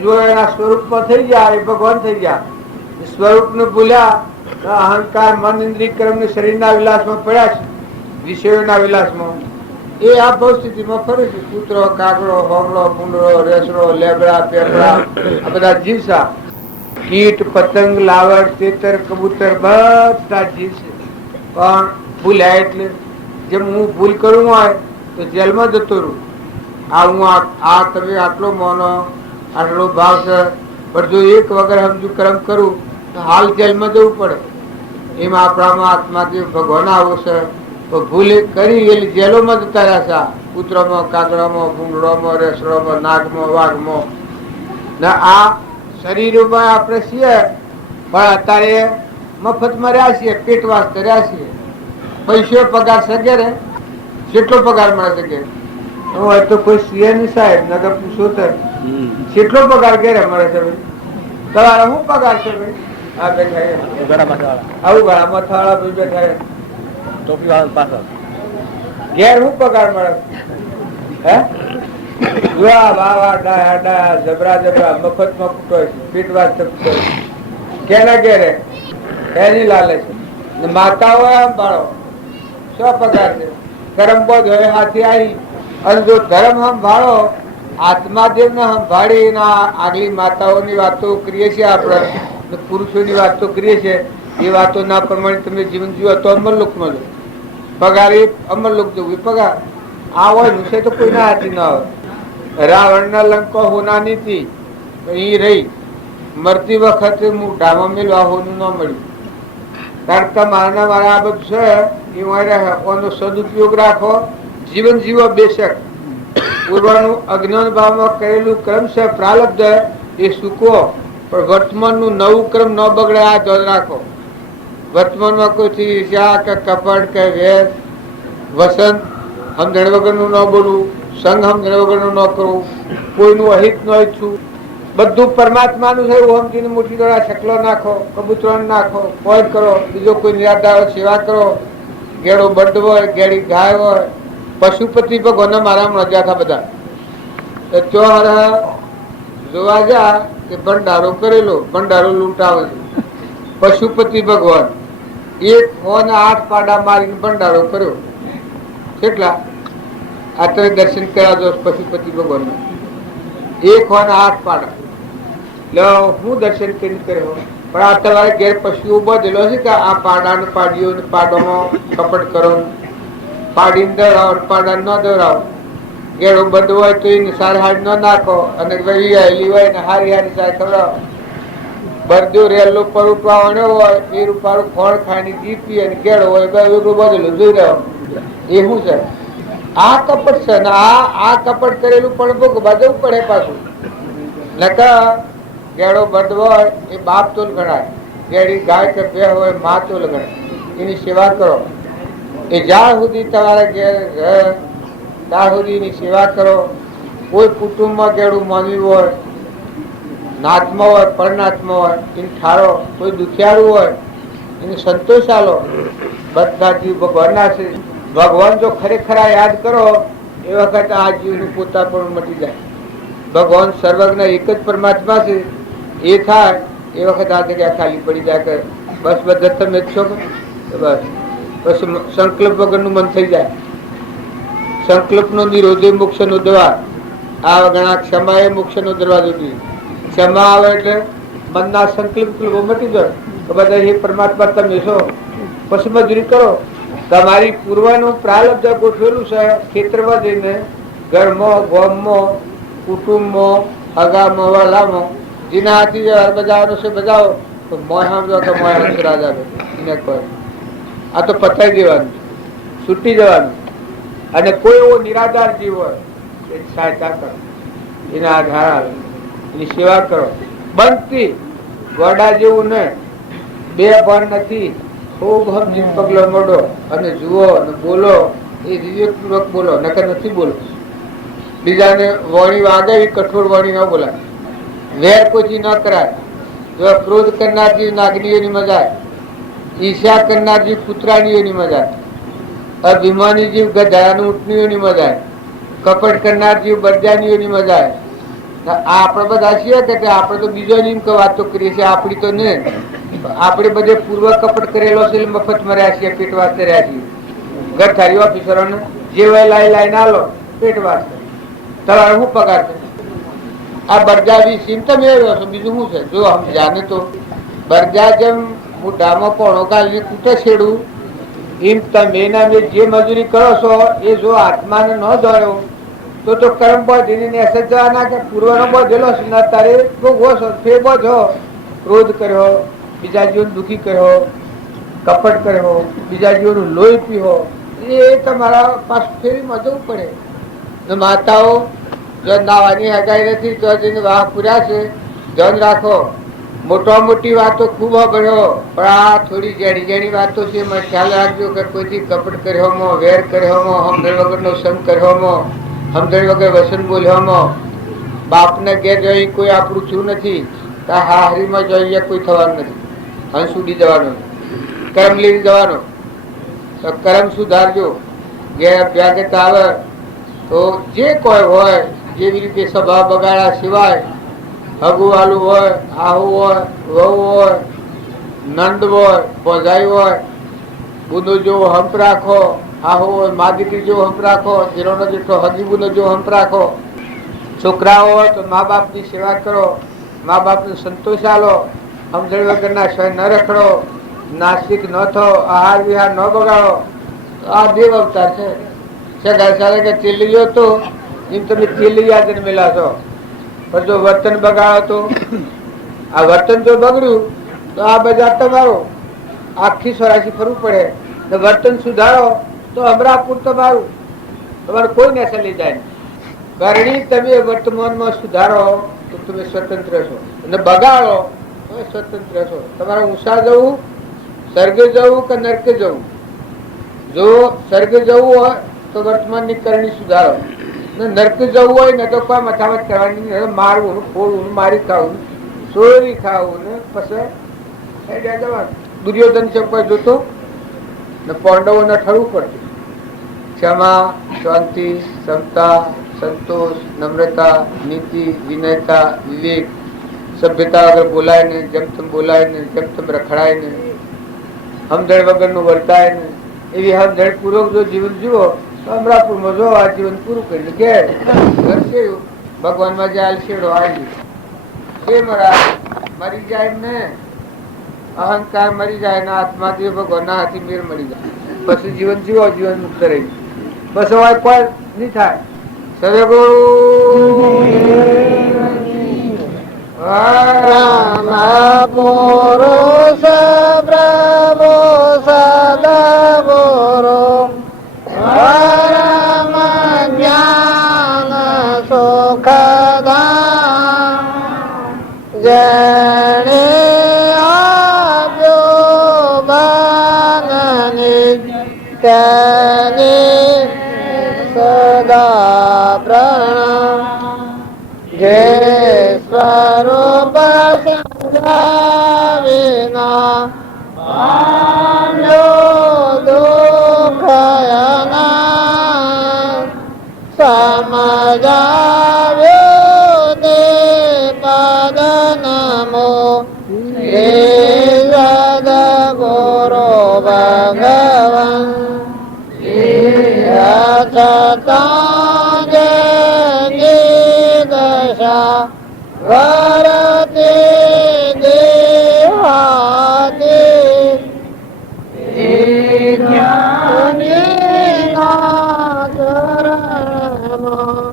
જો એના સ્વરૂપમાં થઈ ગયા એ ભગવાન થઈ ગયા. સ્વરૂપ ને ભૂલ્યા અહંકાર મન ઇન્દ્રિય કર્મ ને શરીરના વિલાસમાં પડ્યા છે, વિષયોના વિલાસમાં. એ આ ભાવ સ્થિતિમાં ફરે છે. કૂતરો, કાગડો, હોમલો, ભૂંડરો, રેસડો, લેબડા, પેપડા આ બધા જીવસા. કીટ, પતંગ, લાવડ, તેતર, કબૂતર બધા જીવ છે. પણ ભૂલ્યા એટલે જેમ હું ભૂલ કરું હોય તો જેલમાં જતો રહું. આ હું આ તમે આટલો મોનો આટલો ભાવ છે પણ જો એક વગર સમજુ કર્મ કરું તો હાલ જેલમાં જવું પડે. એમાં આપણામાં આત્મા જે ભગવાન આવો છે તો ભૂલ કરી એલી જેલોમાં જતા રહ્યા. કૂતરામાં, કાગડામાં, ભૂંગળામાં, રેસડામાં, નાગમાં, વાઘમાં. ને આ શરીરમાં આપણે છીએ, પણ અત્યારે મફતમાં રહ્યા છીએ, પેટ વાસ્તે રહ્યા છીએ. પૈસો પગાર શકે રે, કેટલો પગાર મળે શકે? હોય તો કોઈ સીએ ની સાહેબ નગર પૂછો તો કેટલો પગાર ક્યારે મળે છે ભાઈ? તમારે શું પગાર છે ભાઈ? આ બેઠા આવું ગળા મથાળા ભાઈ બેઠા ટોપી વાળા પાછળ ઘેર શું પગાર મળે? હે જબરા જબરા મફત માં કૂટો પેટ વાસ્તે કૂટો. કેના ઘેરે એની લાલે છે. માતા હોય આમ બાળો શું પગાર છે? કરમ બોધ હોય હાથી આવી. અને જો ધર્મ સંભાળો, આત્માદેવ ને સંભાળી આગલી માતાઓની વાતો કરીએ છીએ, આપણે પુરુષોની વાતો કરીએ છીએ, એ વાતો ના પ્રમાણે તમે જીવન જીવો તો અમરલોકમાં જો પગાર, એ અમરલોક જવું પગાર. આ હોય વિષય તો કોઈ ના હાથી ના હોય. રાવણ ના લંકો હોનાની હતી, એ રહી. મરતી વખતે હું ડામા મેળવા હોનું ન મળ્યું. કારણ કે મારા આ બધું છે એ એનો સદુપયોગ રાખો, જીવન જીવો. બેશક પૂર્વનું અજ્ઞાન ભાવમાં કરેલું ક્રમ છે પ્રારબ્ધ, એ સૂકો, પણ વર્તમાનનું નવું ક્રમ ન બગડે આ ધ્યાન રાખો. વર્તમાનમાં કોઈથી ઈર્ષ્યા કે કપટ કે વેર, વસંત સમજણ વગરનું ન બોલવું, સંગ સમજણ વગરનું ન કરવું, કોઈનું અહિત ન ઈચ્છવું. બધું પરમાત્માનું છે એવું સમજીને મોટી દોડા શકલો નાખો, કબૂતરો નાખો, કોઈ કરો, બીજો કોઈ નિરાધાર સેવા કરો. ગેડો બળદ હોય, ગેડી ગાય હોય, પશુપતિ ભગવાન મારા રજા હતા બધા. ચોહર જોવા જા કે ભંડારો કરેલો, ભંડારો લૂંટાવે. પશુપતિ ભગવાન 108 પાડા મારીને ભંડારો કર્યો. કેટલા આ તમે દર્શન કર્યા દો પશુપતિ ભગવાન 108 પાડા. હું દર્શન કરી કર્યો, પણ આ તમારે ઘેર પશુઓ બધેલો છે કે આ પાડા પાડીઓ પાડોમાં કપટ કરો, પાડીને દોરાવો, પાડા ન દોરાવો. ગેડો બંધ હોય તો એની સાર હાડ ન નાખો, અને વહેલી હોય ને હારી હારી સાર ખવડાવો. બરદો રેલો પર ઉપાવણો હોય એ રૂપારું ફળ ખાઈને જીપી, અને ગેડો હોય બધેલું જોઈ રહ્યો. એ શું છે? આ કપટ છે ને. આ કપટ કરેલું પણ ભોગવવા જવું પડે પાછું. નકા ગેડો બળદ હોય એ બાપ તોલ ગણાય, ગેડી ગાય કે બે હોય મા તોલ ગણાય. એની સેવા કરો. એ જ્યાં સુધી તમારા ઘેર રહે ત્યાં સુધી એની સેવા કરો. કોઈ કુટુંબમાં ગેડું માનવી હોય, નાથમાં હોય, પરનાથમાં હોય, એને ઠારો. કોઈ દુખિયારું હોય એને સંતોષ આલો. બધા જીવ ભગવાનના છે. ભગવાન જો ખરેખર યાદ કરો એ વખત આ જીવનું પોતા પણ મટી જાય. ભગવાન સર્વજ્ઞ એક જ પરમાત્મા છે એ થાય એ વખત આ જગ્યા ખાલી પડી જાય કે બસ બધા તમે જ છો બસ. પછી સંકલ્પ વગરનું મન થઈ જાય. સંકલ્પનો નિરોધે મોક્ષનો દ્વાર. આ ઘણા ક્ષમા એ મોક્ષનો દરવાજો છે. ક્ષમા આવે એટલે મનના સંકલ્પ મટી જાય તો બધા એ પરમાત્મા તમે છો. પછી મજૂરી કરો. તમારી પૂર્વનું પ્રારબ્ધ ગોઠવેલું છે. ખેતરમાં જઈને ઘરમાં, ગામમાં, કુટુંબમાં, હગામાં, વલામાં જેના હાથી બજાવવાનો છે બજાવો. તો મોય સમજો કે મોય હંસરાજ આવે એને કહે. આ તો પતાવી દેવાનું, છૂટી જવાનું. અને કોઈ એવો નિરાધાર જીવ હોય એ સહાયતા કરો, એના આધાર આવે, એની સેવા કરો. બનતી ગોડા જેવું ને બે ભાન નથી. ખૂબ સમજીને પગલો મોડો અને જુઓ અને બોલો. એ વિવેકપૂર્વક બોલો, નકર નથી બોલો. બીજાને વાણી વાગે એ કઠોર વાણી ન બોલાય. વેર કોઈ ન કરાય. જો ક્રોધ કરનારજી નાગનીઓની મજા આવે, ઈર્ષ્યા કરનારજી કૂતરાનીઓની મજા આવે, અભિમાની જીવ ગધાની ઊંટનીઓની મજા આવે, કપટ કરનાર જીવ બરજાનીઓની મજા આવે. આપણે બધા છીએ કે આપણે તો બીજો નિયમ વાતો કરીએ છીએ, આપણી તો નહીં. આપણે બધે પૂર્વ કપટ કરેલો છે, મફતમાં રહ્યા છીએ, પેટ વાસ્તે રહ્યા છીએ. ગઠારી ઓફિસરોને જે હોય લાઈ ના લો પેટ વાસ્તે. તમારે શું પગાર છે? આ બરજાવી સીમ તમે આવ્યો છો, બીજું શું છે? જો આમ જાણે તો બરજા જેમ મોઢામાં પોણો ગાલીને કૂટે છેડું એમ તમે જે મજૂરી કરો છો એ જો આત્માને ન દોડ્યો તો કર્મ બધીને એસેજ જવાના કે પૂર્વનો બધેલો છે ને તારે ભોગવો છો. ફેરવો છો, ક્રોધ કર્યો, બીજા જીવન દુઃખી કર્યો, કપટ કર્યો, બીજા જીવનું લોહી પીવો, એ તમારા પાસ ફેરીમાં જવું પડે. ને માતાઓ જો નાવાની હગાઈ નથી તો જઈને વાહ પૂર્યા છે, ધ્યાન રાખો. મોટા મોટી વાતો ખૂબ સાંભળ્યો, પણ આ થોડી જેણી જેણી વાતો છે એમાં ખ્યાલ રાખજો કે કોઈથી કપટ કર્યોમાં, વેર કર્યોમાં, સમજણ વગરનો સંગ કર્યોમાં, સમજણ વગર વસન બોલ્યોમાં, બાપને ઘેર જઈ કોઈ આપણું થયું નથી, હાહરીમાં જઈએ કોઈ થવાનું નથી, હંસ ઉડી જવાનું, કર્મ લીધી જવાનું. તો કર્મ સુધારજો. ઘેર અભ્યાગત આવે તો જે કોઈ હોય જેવી રીતે સભા બગાડ્યા સિવાય હગુવાલું હોય, આહુ હોય, વહુ હોય, નંદ હોય, ભોજાઈ હોય, બુનો જેવો હંપ રાખો, આહુ હોય મા દીકરી જેવો હંપ રાખો, જેનો જેટલો હગી બુનો જેવો હંપ રાખો. છોકરાઓ હોય તો મા બાપની સેવા કરો, મા બાપને સંતોષ આલો, સમજણ વગરના સ્વય ન રખડો, નાસ્તિક ન થો, આહાર વિહાર ન બગાડો. આ દેવ અવતાર છે. સગા સાલે કે ચેલીઓ તો એમ તમે ચેલીયા જન્મેલા છો, પણ જો વર્તન બગાડો તો આ વર્તન જો બગડ્યું તો આ બજાર તમારો આખી સોરાશી ફરવું પડે. વર્તન સુધારો તો અમરાપુર તમારું, તમારે કોઈ ને ચલી જાય. કરણી તમે વર્તમાનમાં સુધારો તો તમે સ્વતંત્ર છો, અને બગાડો તો સ્વતંત્ર છો. તમારે ઊંચા જવું, સ્વર્ગે જવું કે નરકે જવું. જો સ્વર્ગે જવું હોય તો વર્તમાનની કરણી સુધારો, નરકે જવું હોય ને તો કોઈ મથામત કરવાની, મારવું, ફોડવું, મારી ખાવું, ચોરી ખાવું ને પછી દુર્યોધન છે કોઈ જોતો ને પાંડવોને ઠરવું પડતું. ક્ષમા, શાંતિ, ક્ષમતા, સંતોષ, નમ્રતા, નીતિ, વિનયતા, વિવેક, સભ્યતા વગર બોલાય ને, જેમ તેમ બોલાય ને, જેમ તેમ રખડાય ને, સમજણ વગરનું વર્તાય ને, એવી સમજણ પૂર્વક જો જીવન જીવો તો અમરાપુરમાં જો આ જીવન પૂરું કરીને ઘેર ભગવાનમાં જે આલશેડો આવી મરી જાય ને અહંકાર મરી જાય ને આત્માથી ભગવાનના હાથી મેર મળી જાય, પછી જીવન જીવો, જીવન મુક્ત રહી. બસ હવે કોઈ નહીં થાય. સદગુરુ પુરુષ પ્રભુ સદગુરુ પરમ જ્ઞાન સુખદાન જણે આપ્યો બાનની તેની સદા પ્રણામ. જે સ્વરૂપ વિના દુઃખયના સમજાવ્યો તે પદ નમો હે સદગુરુ ભગવાન. છતાં જેની દશા વરતે દેહાતી જ્ઞાનીના ચરણમાં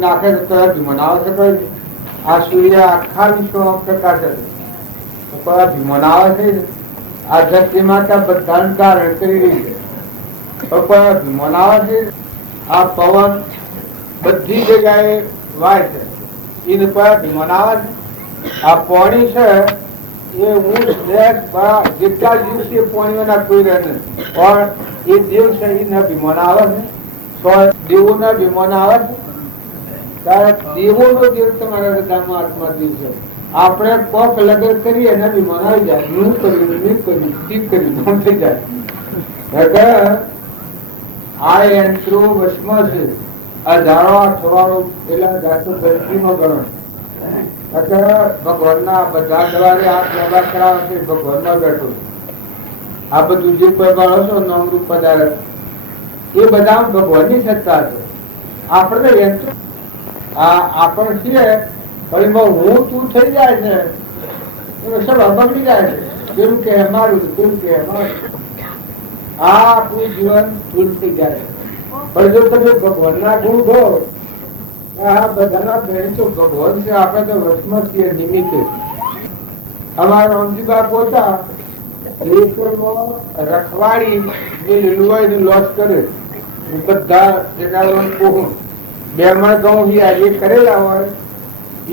નાખે તો મનાવે છે. આ સૂર્ય આખા વિશ્વમાં પ્રકાશ છે, મનાવે છે. આ ધરતી માતા બધાને ધારણ કરી રહી છે, મનાવે છે. આ પવન બધી જગ્યાએ વાય છે, એને મનાવે છે. આ પાણી છે એ હું જેટલા દિવસે પાણીઓના કોઈ રહે નહીં, પણ એ દેવ છે એને અભિમાન આવે છે. દેવોના અભિમાન આવે છે. દેવોનો દેવ તમારા હૃદયમાં આત્મા દેવ છે. આપણે કોક લગન કરીએ એને અભિમાન આવી જાય, હું કર્યું, મેં કર્યું, ઠીક કર્યું, થઈ જાય. આ યંત્રો વશમાં છે. આ જાણવા થવાનો પેલા જાતો ધરતીમાં ગણો. ભગવાનના બધા દ્વારે હાથ લગા કરાવે છે, ભગવાનમાં બેઠો. આ બધું જે કોઈ બાળો છો નામરૂપ પદાર્થ એ બધા ભગવાનની સત્તા છે. આપણે યંત્ર આપણે છીએ હું તું થઈ જાય છે, સબ બગડી જાય છે. પેલું કે મારું, પેલું કે મારું. આ આપણું જીવન ભૂલ થઈ જાય. પણ જો તમે ભગવાનના ગુણ ગો, આ બધાના બેન તો ભગવાન છે, આપણે તો વચમાં છીએ નિમિત્તે. અમારા રામજીબા પોતા રખવાડી જે લીલુવાઈ લોસ કરે, બધા બે મણ ઘઉં આજે કરેલા હોય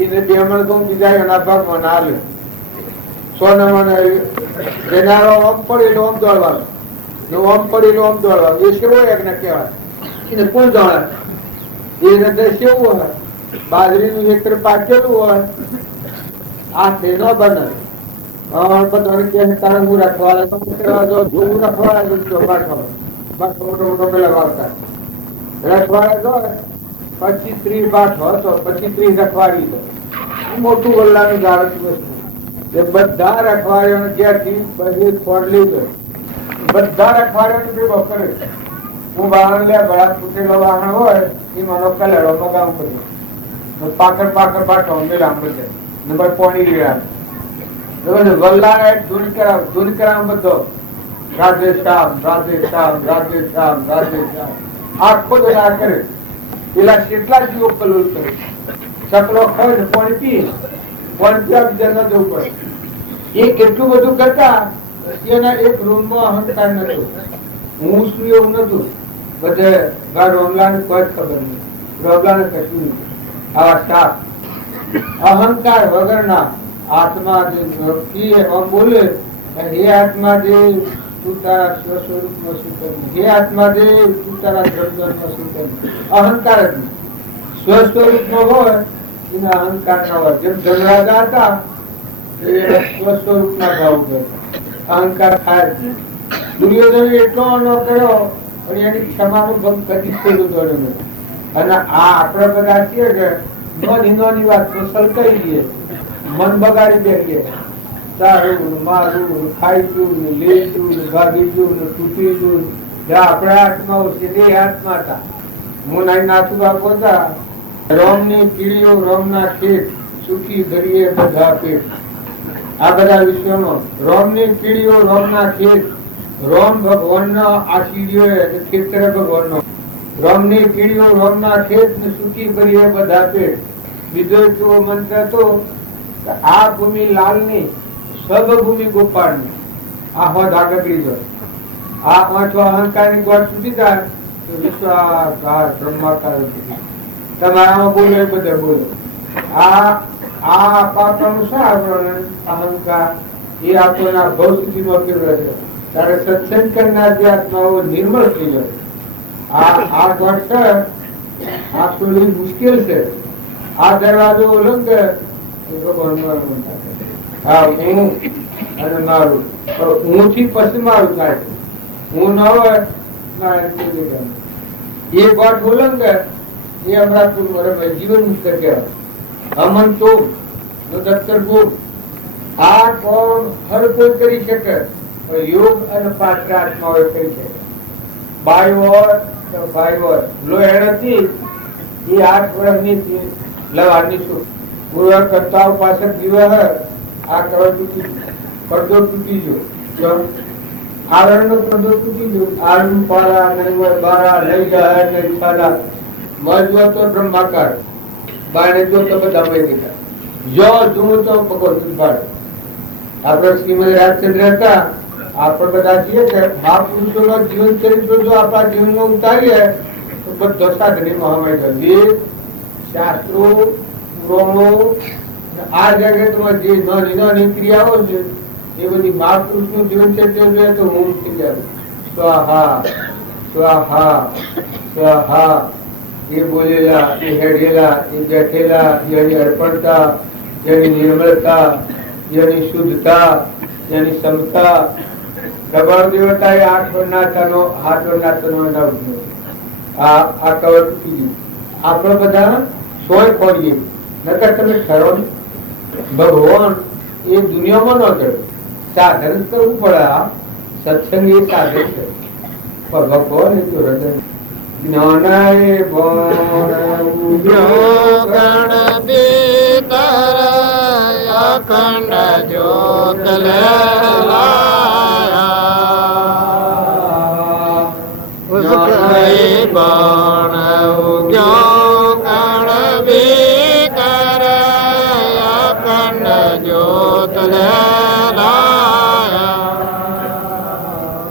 એને 2 મણ ઘઉં બીજા એના ભાગમાં ના લે. 100 જેનારો આમ પડેલો આમ દોડવાનો, આમ પડેલો આમ દોડવાનો. એ કેવો યજ્ઞ કહેવાય? એને કોણ જાણે? એ હૃદય કેવું હોય? બાજરીનું હેક્ટર પાકેલું હોય, આ તેનો બને. બધાને કે તારે હું રખવાડે હું રખવાડે રખવાડે 25-30 બાટ હોય તો 25-30 રખવાડી દો. મોટું વલ્લાનું ઝાડ વસ્તુ એ બધા રખવાડીઓને ઘેરથી બધી ફોડ લઈ ગયો. બધા રખવાડીઓને ભેગો કરે. હું વાહન લે બળા તૂટેલો વાહન હોય એ માનો કલડો મગામ કર્યો પાકડ પાકડ પાટો મેલામ બધે નંબર પોણી રહ્યા વલ્લા ધૂન કરાવ બધો રાધે શ્યામ રાધે શ્યામ રાધે શ્યામ રાધે શ્યામ આખો બધા કરે. પેલા કેટલા જીવો કલોલ કરે, ચકલો ખાય ને પાણી પી બીજા ન જવું પડે. એ કેટલું બધું કરતા એના એક રૂમમાં અહંકાર નતો. હું શું એવું નતું. બધે રોમલાને કોઈ ખબર નહીં, રોમલાને કશું નહીં. આવા સાપ અહંકાર વગરના આત્મા જે બોલે, હે આત્મા જે તું તારા સ્વસ્વરૂપમાં શું કર્યું, હે આત્મા જે તું તારા દ્રવ્યમાં શું કર્યું. અહંકાર જ નહીં. સ્વસ્વરૂપમાં હોય એને અહંકાર ના હોય. જેમ ધનરાજા હતા એ સ્વસ્વરૂપના ભાવ કર્યો, અહંકાર થાય જ. દુર્યોધન એટલો અનો કર્યો અને એની ક્ષમાનું ભંગ કરી પેલું દોડ્યું. અને આ આપણે બધા છીએ કે નાની વાત તો સલકાઈ દઈએ, મન બગાડી બેસીએ. તારું મારું ખાઈશું ને લેશું ને ભાગીશું ને તૂટીશું. આપણે આત્માઓ છે તે આત્મા હતા. હું નાઈ નાથુબા પોતા રોમની કીડીઓ રોમના ખેત સુખી ધરીએ બધા પેટ. આ બધા વિશ્વમાં રોમની કીડીઓ રોમના ખેત, રોમ ભગવાનનો આ કીડીઓ ખેતર ભગવાનનો. રોમની કીડીઓ રોમના ખેત ને સુખી કરીએ બધા પેટ. બીજો કેવો મંત્ર હતો કે આ ભૂમિ લાલની સર્વભૂમિ ગોપાળની. આ હોદ આગળ લીધો. આ પાંચો અહંકારની ગોળ સુધી થાય તો વિશ્વાકાર બ્રહ્માકાર તમારામાં બોલો એ બધે બોલો. આ પાપાનું શું અહંકાર એ આપણના ભવ સુધીમાં કેવડે છે. ત્યારે સત્સંગ કરનાર જે આત્માઓ નિર્મળ થઈ જાય. આ ગોળ છે આ થોડી મુશ્કેલ છે. આ દરવાજો ઉલ્લંઘે ભગવાન હું અને મારું, હું થી પછી મારું થાય. હું ન હોય એ ગોઠ ઉલ્લંઘે એ હમણાં જીવન મુક્ત કહેવાય. અમન તો દત્તર ગુણ આ કોણ હર કોઈ કરી શકે. યોગ અને પાત્ર આત્માઓ કરી શકે. બાઈ હોય તો ભાઈ હોય. લો એનાથી એ 8 વર્ષની લવાની શું પૂર્વ કરતાઓ પાછળ જીવ આ કરો તૂટી પડદો તૂટી ગયો. આવરણ નો પડદો તૂટી ગયો. આરમ પારા નહીં હોય બારા લઈ જાય નહીં છાલા. મજવો તો બ્રહ્માકાર, બાને જો તો બધા વૈદિકા. જો જુઓ તો ભગવત પાડે. આપણે શ્રીમદ રાજચંદ્ર હતા. આપણે બધા છીએ કે મહાપુરુષો નો જીવન ચરિત્ર જો આપણા જીવનમાં ઉતારીએ તો બધો સાધની મહામાય વેદ શાસ્ત્રો પુરાણો આ જગતમાં જે નાની નાની ક્રિયાઓ છે એ બધી મહાપુરુષનું જીવન ચરિત્ર જોઈએ તો હું થઈ જાય. સ્વાહા સ્વાહા સ્વાહા. એ બોલેલા, એ હેડેલા, એ બેઠેલા, એની અર્પણતા, એની નિર્મળતા, એની શુદ્ધતા, એની ક્ષમતા. પ્રબળ દેવતા એ 8 વર્ણાતાનો હાથ વર્ણાતાનો નામ. આ કવર તૂટી ગયું. આપણે બધા સોય ખોરીએ નકર તમે ખરો. ભગવાન એ દુનિયામાં ન કરે, સાધન કરવું પડે. આ સત્સંગ એ સાધન છે. ભગવાન એ તો હૃદય જ્ઞાનાય ગણ અખંડ જ્યોત લેલાયા ઉસકઈ બાણ ઉગ્યો કણ ભીતર અખંડ જ્યોત લેલાયા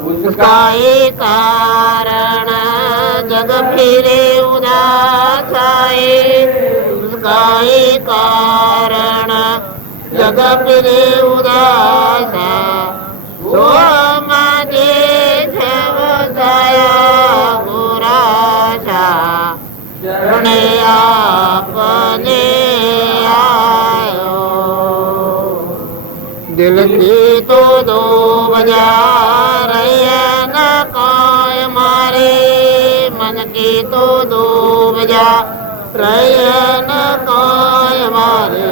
उसकाई कारण जग फिरे उदासाई उसकाई कारण जग फिरे उदासा सोमाजे छवसाया गुराशा शरणे आपने आयो दिल की तो दो बजा रैन काय मारे मन की तो दो बजा रैन काय मारे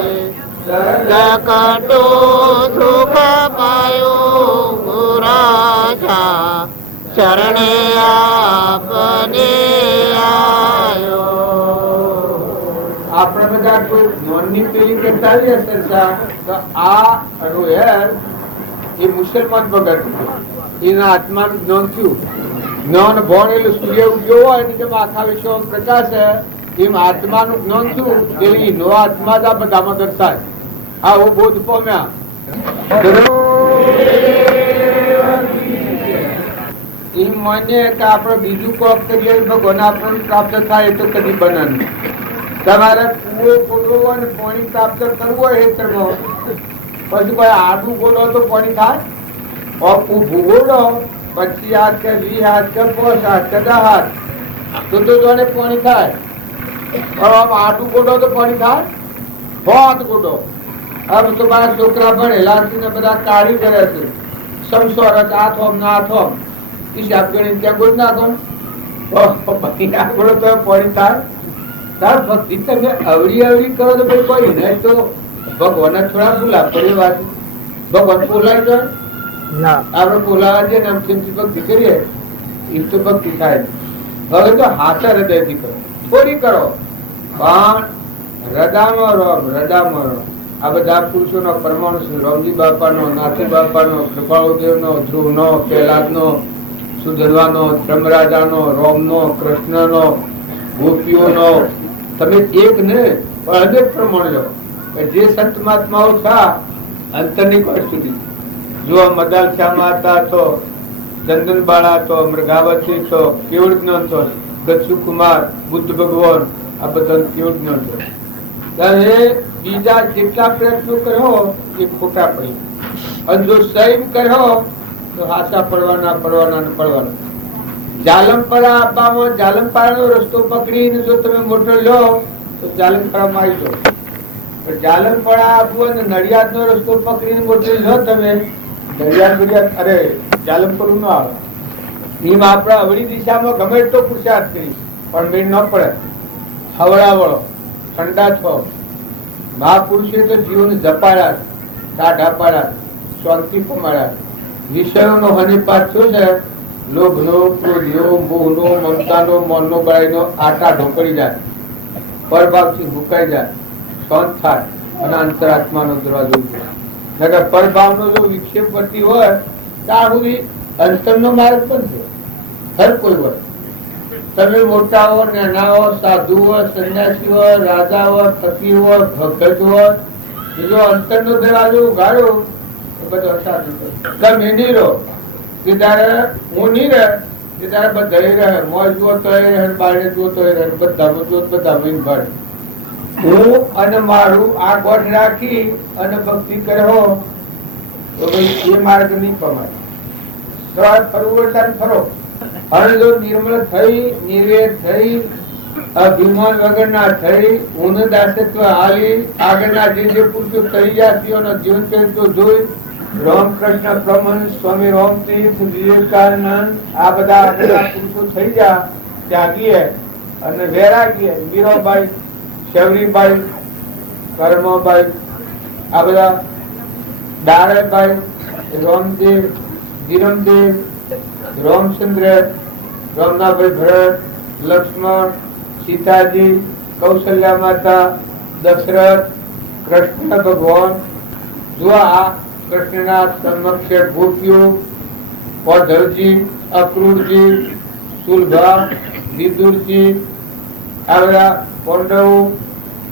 कटो सुख पायो गुराशा शरणे आपने आयो આપણે બધા કોઈ જ્ઞાનની પેલી કરતા જ હશે તો આ રોયર એ મુસલમાન ભગત એના આત્માનું જ્ઞાન થયું જ્ઞાન ભણેલું સૂર્ય ઉગ્યો હોય ને જેમ આખા વિશ્વમાં પ્રકાશ એમ આત્માનું જ્ઞાન થયું તેની નો આત્મા જ આ બધામાં દર્શાય આવો બોધ પામ્યા એમ માન્ય કે આપણે બીજું કોક કરીએ ભગવાન આપણને પ્રાપ્ત થાય એ તો કદી બને નહીં તમારે કુવો ખોલવો હોય ને પાણી પ્રાપ્ત કરવું હોય હેતરમાં પછી કોઈ આડું બોલો તો પાણી થાય ભૂગોળો પછી હાથ કે 20 હાથ કે 5 હાથ કે 10 હાથ તો જોડે પાણી થાય આમ આડું ગોડો તો પાણી થાય बहुत ગોડો હવે તો મારા છોકરા ભણેલા છે ને બધા કાઢી કરે છે સમસોરત આથોમ ના આથોમ હિસાબ ગણી ત્યાં ગોળ નાખો પાણી થાય તાર ભક્તિ તમે અવળી અવળી કરો તો ભાઈ કોઈ નહીં તો ભગવાન થોડા ભૂલા પડી વાત ભગવાન બોલાય તો આપણે બોલાવા જઈએ ને પ્રેમથી ભક્તિ કરીએ એ તો ભક્તિ થાય હવે તો હાથા હૃદયથી કરો થોડી કરો પણ હૃદયમાં રમ આ બધા પુરુષોનો પરમાણુ છે રામજી બાપાનો નાથજી બાપાનો કૃપાળુદેવનો ધ્રુવનો કૈલાસનો સુધરવાનો ધર્મરાજાનો રોમનો કૃષ્ણનો ગોપીઓનો તમે એક ને પણ અનેક પ્રમાણ લો જે સંત મહાત્માઓ થા અંતરની કોટ સુધી જો મદાલ શ્યામા હતા તો ચંદન બાળા તો મૃગાવતી તો કેવળ જ્ઞાન તો ગચ્છુ કુમાર બુદ્ધ ભગવાન આ બધા કેવળ જ્ઞાન તો બીજા જેટલા પ્રયત્નો કર્યો એ ખોટા પડી અને જો સહી કર્યો તો હાસા પડવાના જાલમપરા આપવામાં જાલમપરાનો રસ્તો પકડીને જો તમે મોટો લો તો જાલમપરામાં આવી જાઓ જાલમપરા આપવું અને નડિયાદનો રસ્તો પકડીને મોટો લો તમે નડિયાદ અરે જાલમપરું ન આવે એમ આપણા અવળી દિશામાં ગમે એટલો પુરુષાર્થ કરી પણ મેળ ન પડે હવળા વળો ઠંડા થો મહાપુરુષે તો જીવન જપાડ્યા ટાઢા પાડ્યા શાંતિ પમાડ્યા વિષયોનો હનીપાત શું છે લોભનો ક્રોધનો મોહનો મમતાનો મનનો બળાઈનો આટા ઢોકળી જાય પરભાવથી મુકાઈ જાય શાંત થાય અને અંતરાત્માનો દરવાજો ઉઘડે પરભાવનો જો વિક્ષેપ કરતી હોય ત્યાં સુધી અંતરનો માર્ગ પણ છે હર કોઈ હોય તમે મોટા હો નાના હો સાધુ હોય સંન્યાસી હોય રાજા હોય ફકીર હોય ભગત હોય જો અંતરનો દરવાજો ઉઘાડો તો બધો સાધુ તમે નહીં રહો કે તારે હું નહીં રહે કે તારે બધા રહે મોજ જુઓ તો રહે બાળને જુઓ તો રહે બધામાં જુઓ બધામાં ભળે હું અને મારું આ ગોઠ રાખી અને ભક્તિ કર્યો તો ભાઈ એ માર્ગ નહીં પમાય ફરવું ફરો અને જો નિર્મળ થઈ નિર્વેદ થઈ અભિમાન વગરના થઈ ઊન દાસત્વ હાલી આગળના જે પુરુષો થઈ ગયા જીવન ચરિત્રો જોઈ રામકૃષ્ણ પરમહંસ સ્વામી રામતીર્થ વિવેકાનંદ આ બધા પુરુષો થઈ ગયા ત્યાગીએ અને વૈરાગીએ મીરાબાઈ શબરીબાઈ કર્મબાઈ આ બધા દારાબાઈ રામદેવ ધીરમદેવ रामचंद्र रामनाभाई भरत लक्ष्मण सीताजी कौशल्या माता दशरथ कृष्ण भगवान જો આ કૃષ્ણના સમક્ષ ગોપીઓ, પૌધવજી, અક્રૂરજી, સુલભા, વિદુરજી, આ બધા પાંડવો,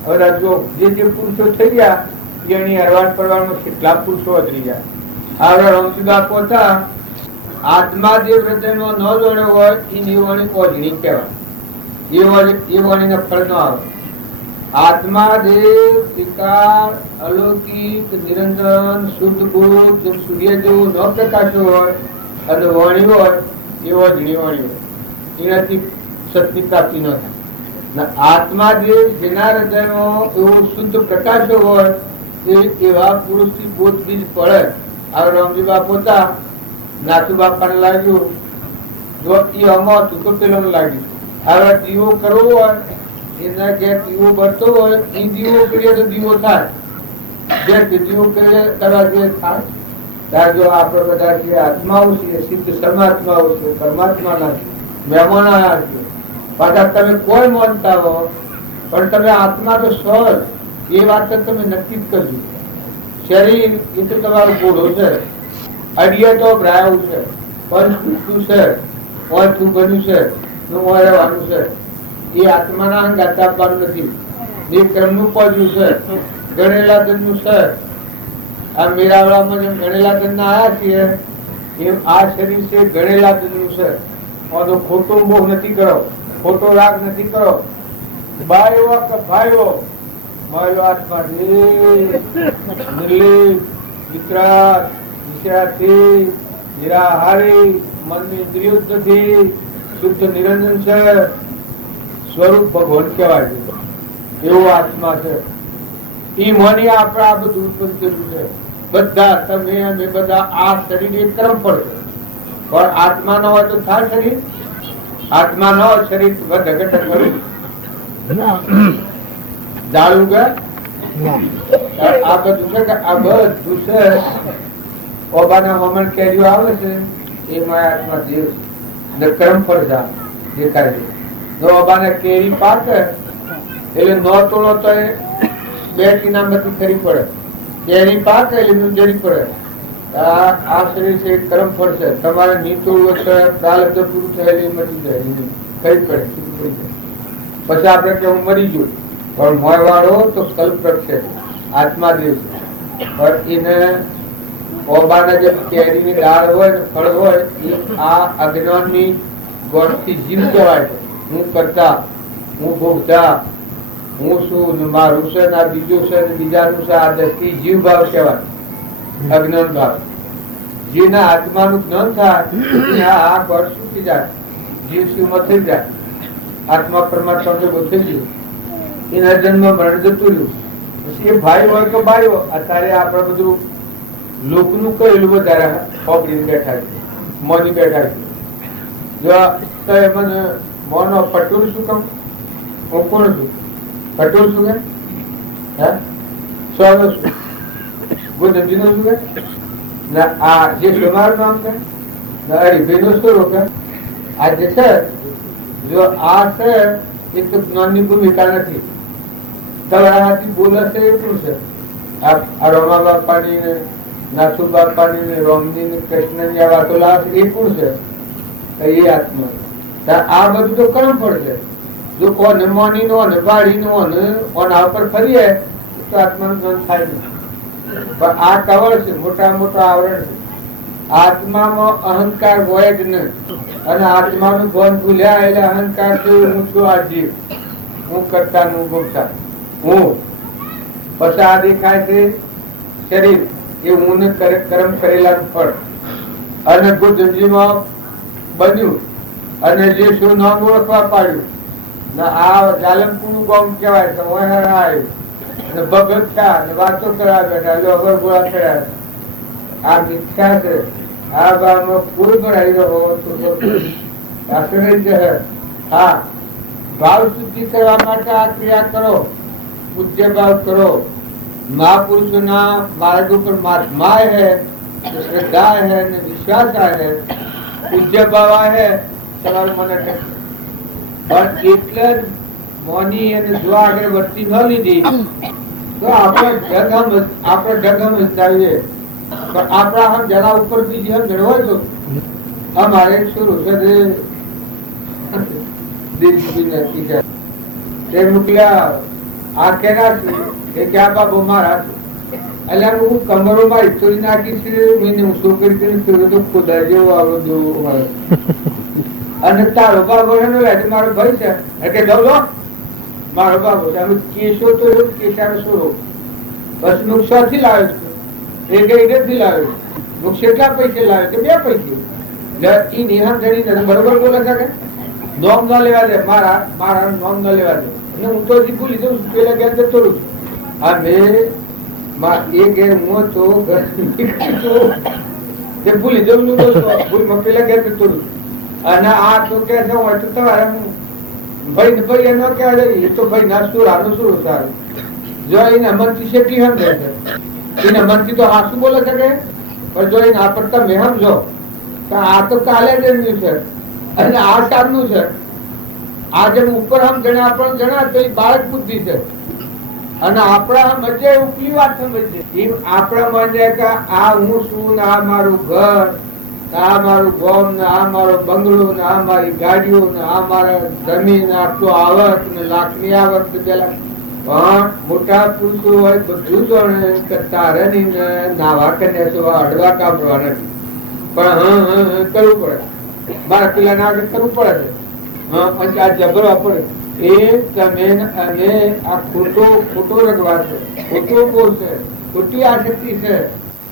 બધા જો જે પુરુષો થઈ ગયા એની હરવાડ પડવામાં કેટલા પુરુષો અતરી ગયા. આ રમસીબા પોતા આત્મા જે હૃદયનો ન જોડ્યો હોય એની વાણી ઓજણી કહેવાય. એ વાણીને ફળ ન આવે. આત્મા દેવ વિકાર અલૌકિક નિરંજન શુદ્ધ બુદ્ધ જેમ સૂર્ય જેવું ન પ્રકાશો હોય અને વાણી હોય એ ઓજણી વાણી હોય. એનાથી સતની પ્રાપ્તિ ન થાય. આત્મા દેવ જેના હૃદયમાં એવો શુદ્ધ પ્રકાશો હોય એવા પુરુષથી બોધ બીજ પડે. આ રામજીબા પોતા નાથુ બાપાને લાગ્યું જો એ અમો હતું તો પેલો લાગ્યું. હવે દીવો કરવો હોય એના જે દીવો બળતો હોય એ દીવો કરીએ તો દીવો થાય. જે દીવો કરીએ કરવા જે થાય ત્યાં જો આપણે બધા જે આત્માઓ છીએ સિદ્ધ સમાત્માઓ છે, પરમાત્માના છે, મહેમાના છે. પાછા તમે કોઈ માનતા હો પણ તમે આત્મા તો છો એ વાત તમે નક્કી જ કરજો. શરીર એ તો તમારો ગોળો છે, અડિય તો બ્રાયું છે, પંચકૃષ્ણ છે, ઓછું બન્યું છે, રહેવાનું છે. એ આત્માના અંગ આપવાનું નથી. એ ક્રમનું પદ્યું છે, ગણેલા ધનનું છે. આ મેળાવડામાં જેમ ગણેલા ધન આવ્યા છીએ એમ આ શરીર છે ગણેલા ધનનું છે. તો ખોટો મોહ નથી કરો, ખોટો રાગ નથી કરો. બાયો કે ભાઈઓ મારો આત્મા નિર્લેપ, વિતરાગ, વિષયાથી, નિરાહારી, મનની ઇન્દ્રિયો નથી, શુદ્ધ નિરંજન છે, સ્વરૂપ ભગવાન કહેવાય છે. એવો આત્મા છે. એ મની આપણે આ બધું ઉત્પન્ન કર્યું છે. બધા તમે અમે બધા આ શરીર એક તરફ પડશે પણ આત્મા ન હોય તો થાય શરીર. આત્મા ન હોય શરીર વધે ઘટે ખરું જાળવું કે આ બધું છે કે આ બધું છે. ઓબાના મમણ કેરીઓ આવે છે એમાં આત્મા દેવ છે. કર્મ ફળ દેખાય છે. જો ઓબાને કેરી પાકે એટલે ન તોડો તો એ બે કિનામાંથી ખરી પડે. કેરી પાકે એટલે જરી પડે. આ શરીર છે કર્મ ફળ છે. તમારે નીતોડવું છે પ્રાલબ્ધ પૂરું થયેલી મટી જાય ખરી પડે. પછી આપણે કેવું મરી ગયું પણ મોય વાળો તો કલ્પક છે, આત્માદેવ છે. પણ એને ઓબાના જે કેરીની દાળ હોય ને ફળ હોય એ આ અજ્ઞાનની ગોળથી જીવ કહેવાય છે. હું કરતા, હું ભોગતા, હું શું મારું છે ને આ બીજું છે ને બીજાનું છે. આ દ્રષ્ટિ જીવ ભાવ કહેવાય, અજ્ઞાન ભાવ. જેના આત્માનું જ્ઞાન થાય આ ગોળ સુકી જાય, જીવ શિવમાં થઈ જાય. આત્મા પરમાત્મા જો થઈ ગયું એના જન્મ મરણ જતું રહ્યું. પછી એ ભાઈ હોય કે ભાઈ હોય. અત્યારે આપણે બધું લોકનું કહેલું વધારે પકડીને બેઠા છે, મોની બેઠા છે. જો મને મોનો પટોળ શું કહું? હું કોણ છું? પટોળ શું કે? હે સ્વાગત શું? ગોધનજી નું શું કે? આ જે સમારું નામ કે હરિભાઈ નો શું રોકે? આ જે છે જો આ છે એ તો જ્ઞાનની ભૂમિકા નથી. તમારાથી બોલે છે એ શું છે? આ રમા બાપાની ને નાથુ બાપાની ને રોમની ને કૃષ્ણની આ વાતો લાવે એ કોણ છે? એ આત્મા. આ બધું તો કર્મ ફળ છે. જો કોને મોની નો ને વાડી નો ને ઓના ઉપર ફરીએ તો આત્માનું જ્ઞાન થાય નહીં. પણ આ કવર છે, મોટા મોટા આવરણ છે. આત્મામાં અહંકાર હોય જ નહીં. અને આત્માનું ભાન ભૂલ્યા એટલે અહંકાર છે હું છું આ જીવ, હું કરતા હું ભોગતા હું. પછી આ દેખાય છે શરીર એ હું ને કર્મ કરેલા ફળ. અને ગુજજીમાં બન્યું અને જે શું નામ ઓળખવા પાડ્યું ને આ જાલમપુર ગામ કહેવાય છે. આવ્યું ભગત થયા ને વાતો કરવા બેઠા લોભર ગોળા કર્યા. આ મિથ્યા છે. આ ભાવમાં કોઈ ભરાઈ રહ્યો હા ભાવ શુદ્ધિ કરવા માટે આ ક્રિયા કરો, પૂજ્ય ભાવ કરો. મહાપુરુષો ના માર્ગ ઉપર મહાત્મા હૈ, શ્રદ્ધા હૈ ને વિશ્વાસ હૈ, પૂજ્ય ભાવ હૈ. તમારું મને પણ એટલે જ મોની અને જો આગળ વર્તી ન લીધી તો આપણે ઢગ સમજાવીએ પણ આપણા હમ જરા ઉપર બીજી હમ જણવાય તો हमारे शुरू से दिल की नती है તે મુકલા આ કેના છે કે આ બાબો મારા એટલે હું કમરોમાં ઇસ્તરી નાખી છે મેં ઉસો કરી કરીને તો ખુદા જેવો આવો જેવો હોય અને તારો બાબો એનો એટલે મારો ભાઈ છે એટલે દોલો મારો બાબો તમે કેશો તો એવું કેશાનો સુરો બસ નુકસાનથી લાવે છે એક થી લાવે નુકસાન કેટલા પૈસે લાવે કે 2 પૈસે ઈ નિહામ જણી બરોબર બોલે છે કે નોમ ન લેવા દે મારા નોમ ન લેવા દે અને હું તો જીકું લીધું પેલા ગેર જતો રહું આ બે એ ગેર હું તો તે ભૂલી જવું ભૂલમાં પેલા ગેર જતો રહું અને આ તો કે છે હું તો તમારે ભાઈ એનો કહેવાય એ તો ભાઈ ના સુરાનો સુરો સારું જો એને મનથી શેઠી હમ રહે છે એને મનથી તો હાસુ બોલે છે કે પણ જો એને આ પડતા મેં સમજો આ તો કાલે જન્મ્યું છે અને આ સારનું છે આ જેમ ઉપર હમ જણા આપણને જણા તો એ બાળક બુદ્ધિ છે અને આપણા મજે ઉપલી વાત સમજે એમ આપણા મજે કે આ હું છું ને આ મારું ઘર આ મારું ગોમ ને આ મારો બંગલો ને આ મારી ગાડીઓ ને આ મારા જમીન આટલો આવક ને લાખની આવક પેલા પણ મોટા પુરુષો હોય બધું જાણે કે તારે નહીં ને નાવા કન્યા છો અડવા કાપડવા નથી પણ કરવું પડે મારા પેલા ના કરવું પડે છે પછી આ જબરવા પડે એ તમે અને આ ખોટો રગવા છે ખોટો બોલ છે ખોટી આસક્તિ છે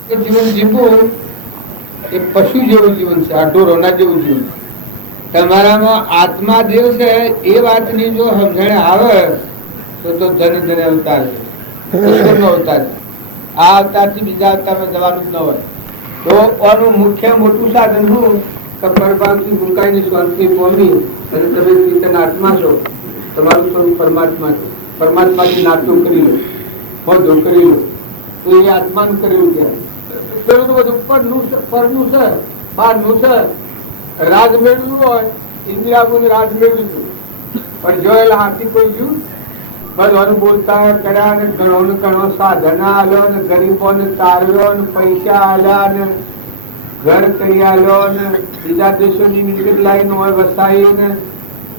એ જીવન જીવવું એ પશુ જેવું જીવન છે આ ઢોરોના જેવું જીવન તમારામાં આત્મા દેવ છે એ વાતની જો સમજણ આવે તો ધન અવતાર છે અવતાર આ અવતારથી બીજા અવતારમાં જવાનું જ ન હોય તો આનું મુખ્ય મોટું સાધન શું પરમાત્માથી મુકાઈને શાંતિ પામી અને તમે ચેતન આત્મા છો તમારું સ્વરૂપ પરમાત્મા છે પરમાત્માથી નાતું કરી લો બધું કરી લો તો એ આત્માનું કરેલું કહેવાય પેલું બધું પરનું છે બહારનું છે રાજ મેળવ્યું હોય ઇન્દિરાનું રાજ મેળવ્યું પણ જો એલા હાથી કોઈ ગયું બધું બોલતા કર્યા ને ઘણો સાધન આલ્યો ને ગરીબોને તાર્યો ને પૈસા આલ્યા ને ઘર કરી આલ્યો ને બીજા દેશોની મિલકત લાઈન હોય વસાઈ ને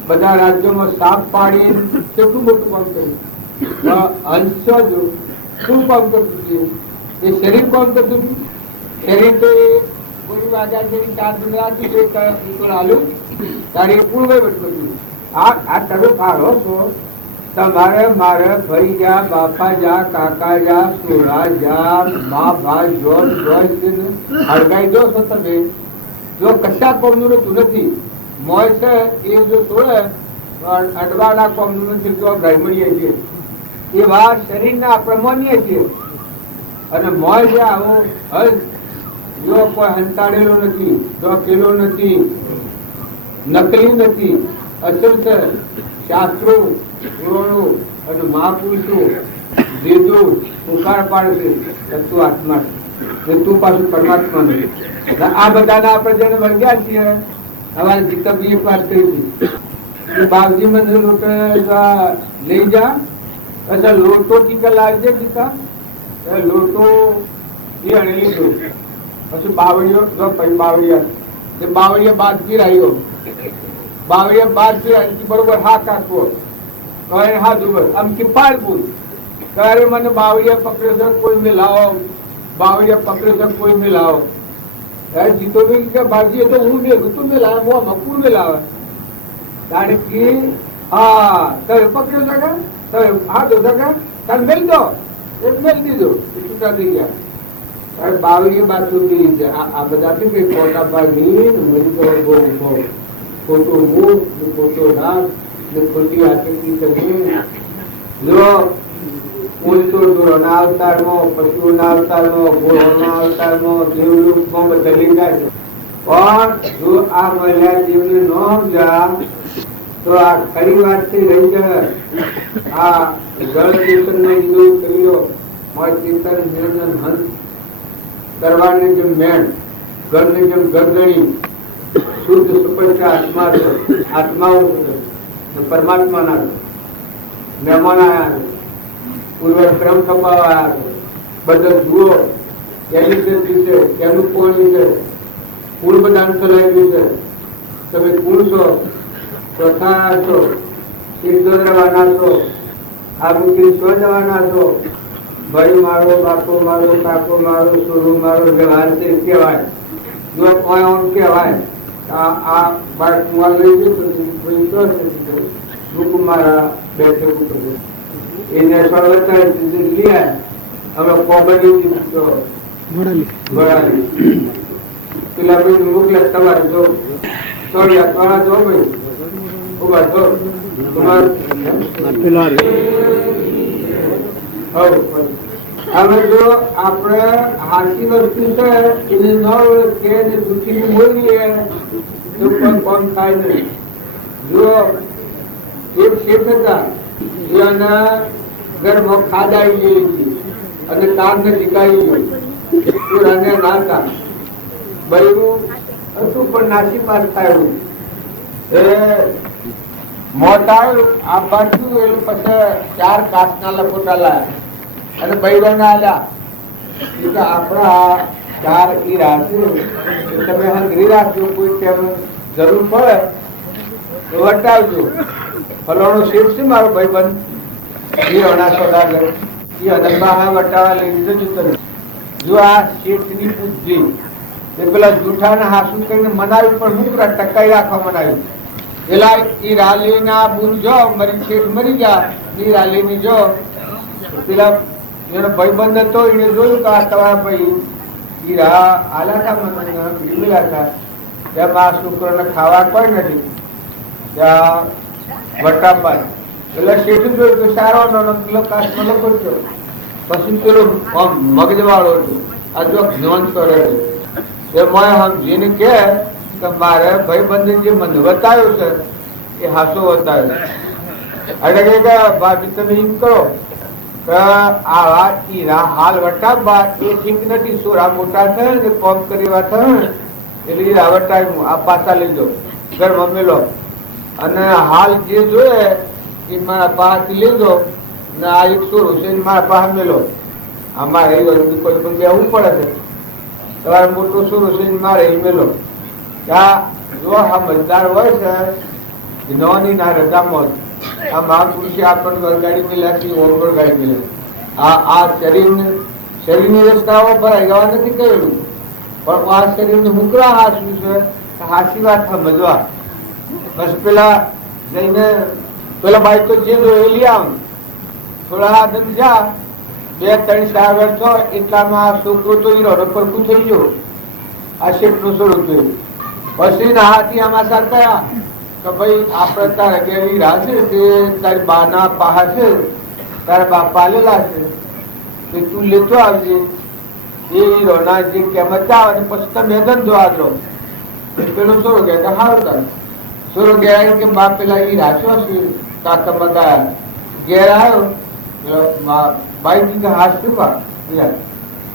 બધા રાજ્યોમાં સાપ પાડી કેટલું મોટું કામ કર્યું અંશ શું કામ કરતું હતું એ શરીર કામ કરતું હતું શરીર તો કોઈ વાગ્યા જેવી 4 દિન રાખ્યું આલ્યું તારે પૂર્વ બધું આ તમે ફાળો છો તમારે મારે ભાઈ જા બાપા જા કાકા જા સોરા જા મા ભાઈ જોર હળગાઈ દો છો તમે જો કશા કોમનું તું નથી મોય છે એ જો છોડે અડવાના કોમનું નથી તો ભ્રમણીએ છીએ એવા શરીરના આપણે માનીએ છીએ અને મોય જે આવો જો કોઈ હંતાડેલો નથી પેલો નથી નકલી નથી અસલ છે શાસ્ત્રો પુરાણો અને મહાપુરુષો વેદો ઉકાર પાડે છે તું આત્મા છે તું પાછું પરમાત્મા નથી આ બધાના આપણે જેને વર્ગ્યા છીએ અમારે જીતબી એક વાત કરી હતી બાપજી મને લોટો લઈ જા અચ્છા લોટો ટીકા લાવજે જીતા લોટો એ અણી લીધો પછી બાવળિયા બાદ ગીરાયો બાવળિયા બાદ ગીરાય બરોબર હા કાકવો કહે હા દુબર આમ કે પાડવું કહે મને બાવળિયા પકડ્યો છે કોઈ મેં લાવો બાવળિયા પકડ્યો છે કોઈ મેં લાવો જીતો કે બાજી તો હું મેં તું મેં લાવે હું મકુર મેં લાવે કારણ કે હા તમે પકડ્યો છે કે તમે હા દો કે તમે મેલ દો એક મેલ દીધો છૂટા થઈ ગયા બાવળિયા બાદ સુધી છે આ બધાથી કઈ ખોટા પાડી બધી ખોટો મુખ ખોટો નાક ખોટી આસક્તિ કરી જો ઉલટોના અવતારમાં પશુના અવતારમાં ઘોડાના અવતારમાં દેવલોકમાં બદલી જાય છે પણ જો આ મળ્યા જીવને ન સમજા તો આ ખરી વાત થી રહી જાય આ જળ ચેતન નો યોગ કર્યો ચેતન નિરંજન હંસ કરવાની જેમ મેણ ઘરની જેમ ગરદણી શુદ્ધ સુપર આત્મા છે આત્માઓ પરમાત્મા ના મહેમાન આયા પૂર્વક્રમ ખપાવા બધા જુઓ એની છે એનું કોણ છે કુળ બધાન ચલાવ્યું છે તમે કુળ છો પ્રથા છો સિદ્ધ રહેવાના છો આ મૂકી સ્વ જવાના છો ભાઈ મારો બાપો મારો કાકો મારો સોરું મારો વ્યવહાર છે કહેવાય જો કોઈ આમ કહેવાય આ બાળક હું લઈ ગયો તો મારા બેઠે એને સળવતા લઈ અમે કોબડી પેલા ભાઈ મોકલે તમારે જો સોળિયા તમારા જો ભાઈ ઉભા જો હવે જો આપણે હાથી વસ્તુ છે એને ન ઓળખે ને દુઃખી બોલીએ તો પણ કોમ થાય નહીં. જો એક શેઠ હતા જેના ઘરમાં ખાદ આવી ગઈ હતી અને કામ ને શીખાઈ ગયું નાતા બૈરું હતું પણ નાસી પાસ થયું એ મોત આવ્યું આ બાજુ એનું પછી 4 કાચના લખોટા લાયા અને બૈરાને આલ્યા આપણા 4 હીરા છે તમે હંગરી રાખજો કોઈ ટાઈમ જરૂર પડે તો વટાવજો. ફલાણો શેઠ છે મારો ભાઈબંધ એ અના સોદાગર એ અદંબા વટાવા લઈને જતો જો આ શેઠની બુદ્ધિ એ પેલા જૂઠાને હાસુ કરીને મનાવ્યું પણ હું પૂરા ટકાઈ રાખવા મનાવ્યું. એલા એ રાલી ના બુલ જો મરી શેઠ મરી ગયા એ રાલી ની જો પેલા એનો ભાઈબંધ હતો એને જોયું કે આ તમારા ભાઈ હીરા આલા હતા મને મિલા હતા તેમ આ શુક્રને ખાવા કોઈ નથી ત્યાં વટાપા એટલે શેઠ જોયું તો સારો પેલો કાચમાં લખો છો પછી પેલો મગજ વાળો હતો આ જો જ્ઞાન કરે છે સમજીને કે મારે ભાઈબંધ જે મને બતાવ્યો છે એ હાસો બતાવ્યો એટલે કે ભાભી તમે એમ કરો આવા હીરા હાલ વટાવવા એ ઠીક નથી. સોરા મોટા થયા ને કોમ કરવા થયા એટલે હીરા વટાવ્યું આ પાછા લઈ જાઓ ઘર મમ્મી અને હાલ જે જોઈએ એ મારા પાસેથી લેજો ને આ 100 છે મારા પાસે મેલો. અમારે કોઈ પણ બેવું પડે છે તમારે મોટો સોરો છે મારે એ મેલો. જો આ મજદાર હોય છે નોની ના રજામાં આ મહાપુરુષે આપણને વરગાડી મળ્યા છે ઓરગોળ ગાડી મળ્યા. આ શરીરની રસ્તાઓ ભરાઈ જવા નથી કહેલું પણ આ શરીરને મુકરા હાસવું છે હાસી વાત સમજવા. બસ પેલા જઈને પેલા બાઈક તો જે એ લઈ આવ થોડા હાથ જા 2-3 સાગર છો એટલામાં છોકરો તો હીરો પરખું થઈ ગયો આ શેઠ નો સોડો જોયું. પછી ના હાથી આમાં સાંકળ્યા કે ભાઈ આપણે તારે ગેરી રાશે તે તારી બાના પાહા છે તારા બાપ પાલેલા છે તે તું લેતો આવજે એ હીરો ના જે કિંમત આવે ને પછી તમે ધંધો આગળ પેલો સોરો કે સારું તારે સોરો ગયા કે બાપ પેલા એ રાશો છે કાકા બધા ઘેર આવ્યો બાઈજી કે હાથ શું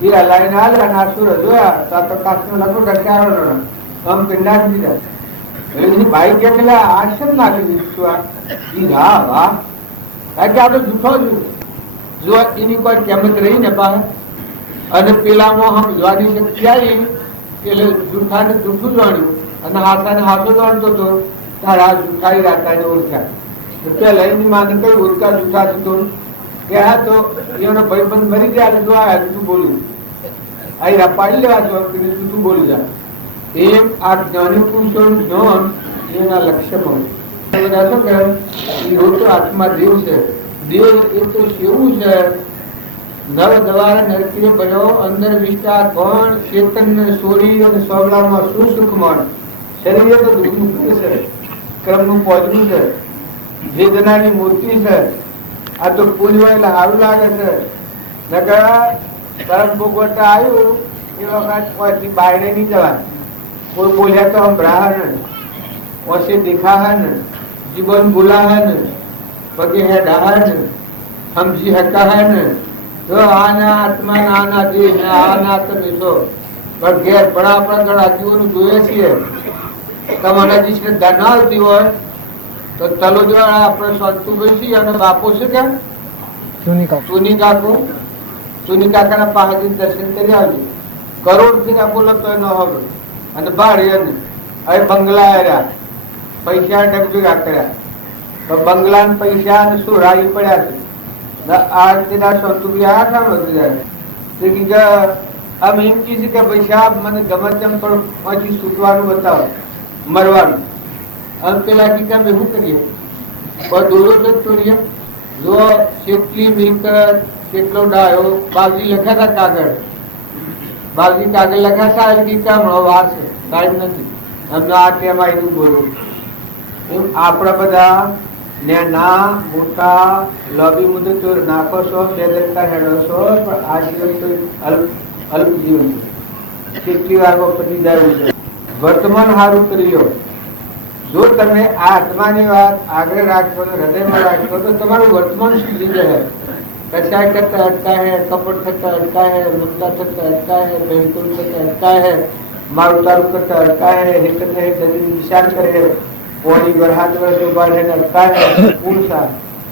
હીરા લાઈને આવ્યા ના સુર જોયા તો કાચનો લખો ચારો આમ પિંડા દીધા એટલે ભાઈ કે પેલા આશ્રમ નાખી દીધું હા વાહ કારણ કે આ તો જૂઠો જો એની કોઈ કિંમત રહી ને પાસે અને પેલામાં સમજવાની શક્તિ આવી એટલે જૂઠાને જૂઠું જાણ્યું અને હાથાને હાથો જાણતો હતો તારા આ જૂઠાઈ રાતાને ઓળખ્યા. પેલા એની માને કઈ ઓળખા જૂઠા થતો કે હા તો એનો ભાઈબંધ મરી જાય જો આ તું બોલ્યું આ પાડી લેવા છો તું બોલી જાય એમ આ જ્ઞાની પુરુષોનું જ્ઞાન એના લક્ષ્યમાં આત્મા દેવ છે. દેવ એ તો કેવું છે નર દ્વારા નરકીય બન્યો અંદર વિસ્તાર કોણ ચેતન સોરી અને સોગલામાં શું સુખ મણ શરીર તો દુઃખનું છે ક્રમનું પહોંચવું છે વેદનાની મૂર્તિ છે. આ તો પૂજવા એટલે સારું લાગે છે નકર પરમ ભોગવટા આવ્યું એ વખત કોઈ બાયરે નહીં જવા કોઈ બોલ્યા તો સંભળા ને ઓછી દેખા ને જીવન બોલા ને પગે હેડા ને સમજી હતા ને તો આના આત્મા આના દેહ આના તમે છો પણ ઘેર પણ આપણા ઘણા જીવોનું જોઈએ છીએ. તમારા જે શ્રદ્ધા ના આવતી હોય તો તલો દ્વારા આપણે સ્વતું બેસી અને બાપો છે કે સુની કાકાના પાસેથી દર્શન કરી આવજો. કરોડથી ના બોલો તો ન હવે. અને ભાડે હવે બંગલા રહ્યા, પૈસા ડગભેગા કર્યા, તો બંગલા ને પૈસા ને શું રાઈ પડ્યા છે. આ સંતુભી આયા કામ વધી જાય. આમ એમ કીધું કે પૈસા મને ગમે તેમ પણ પછી છૂટવાનું બતાવો, મરવાનું. અને પેલા ટીકા મેં શું કરીએ, દોરો જ તોડીએ. જો કેટલી મિલકત, કેટલો ડાયો, બાગી લખ્યા હતા કાગળ, બાગી કાગળ લખાતા ટીકા વાર છે, ટાઈમ નથી. અમને આ ટેમ આવીને બોલવું. એમ આપણા બધા ના મોટા લોબી મુદ્દે તો નાખો છો, બેદરકાર હેડો છો, પણ આ જીવન તો અલ્પ જીવન છે. કેટલી વારમાં પતી જાય છે. વર્તમાન સારું કરી લો. જો તમે આ આત્માની વાત આગળ રાખશો, હૃદયમાં રાખશો, તો તમારું વર્તમાન સુધરી જાય. કચાય કરતા અટકા હે, કપટ થતા અટકા હે, મમતા થતા અટકા હે, બહેતુલ થતા અટકા હે, મારું તારું કરતા અટકા હે, હિત ને વિચાર કરે, પોણી વરહાદ વર્ષો બાળે અટકા હે, પૂરસા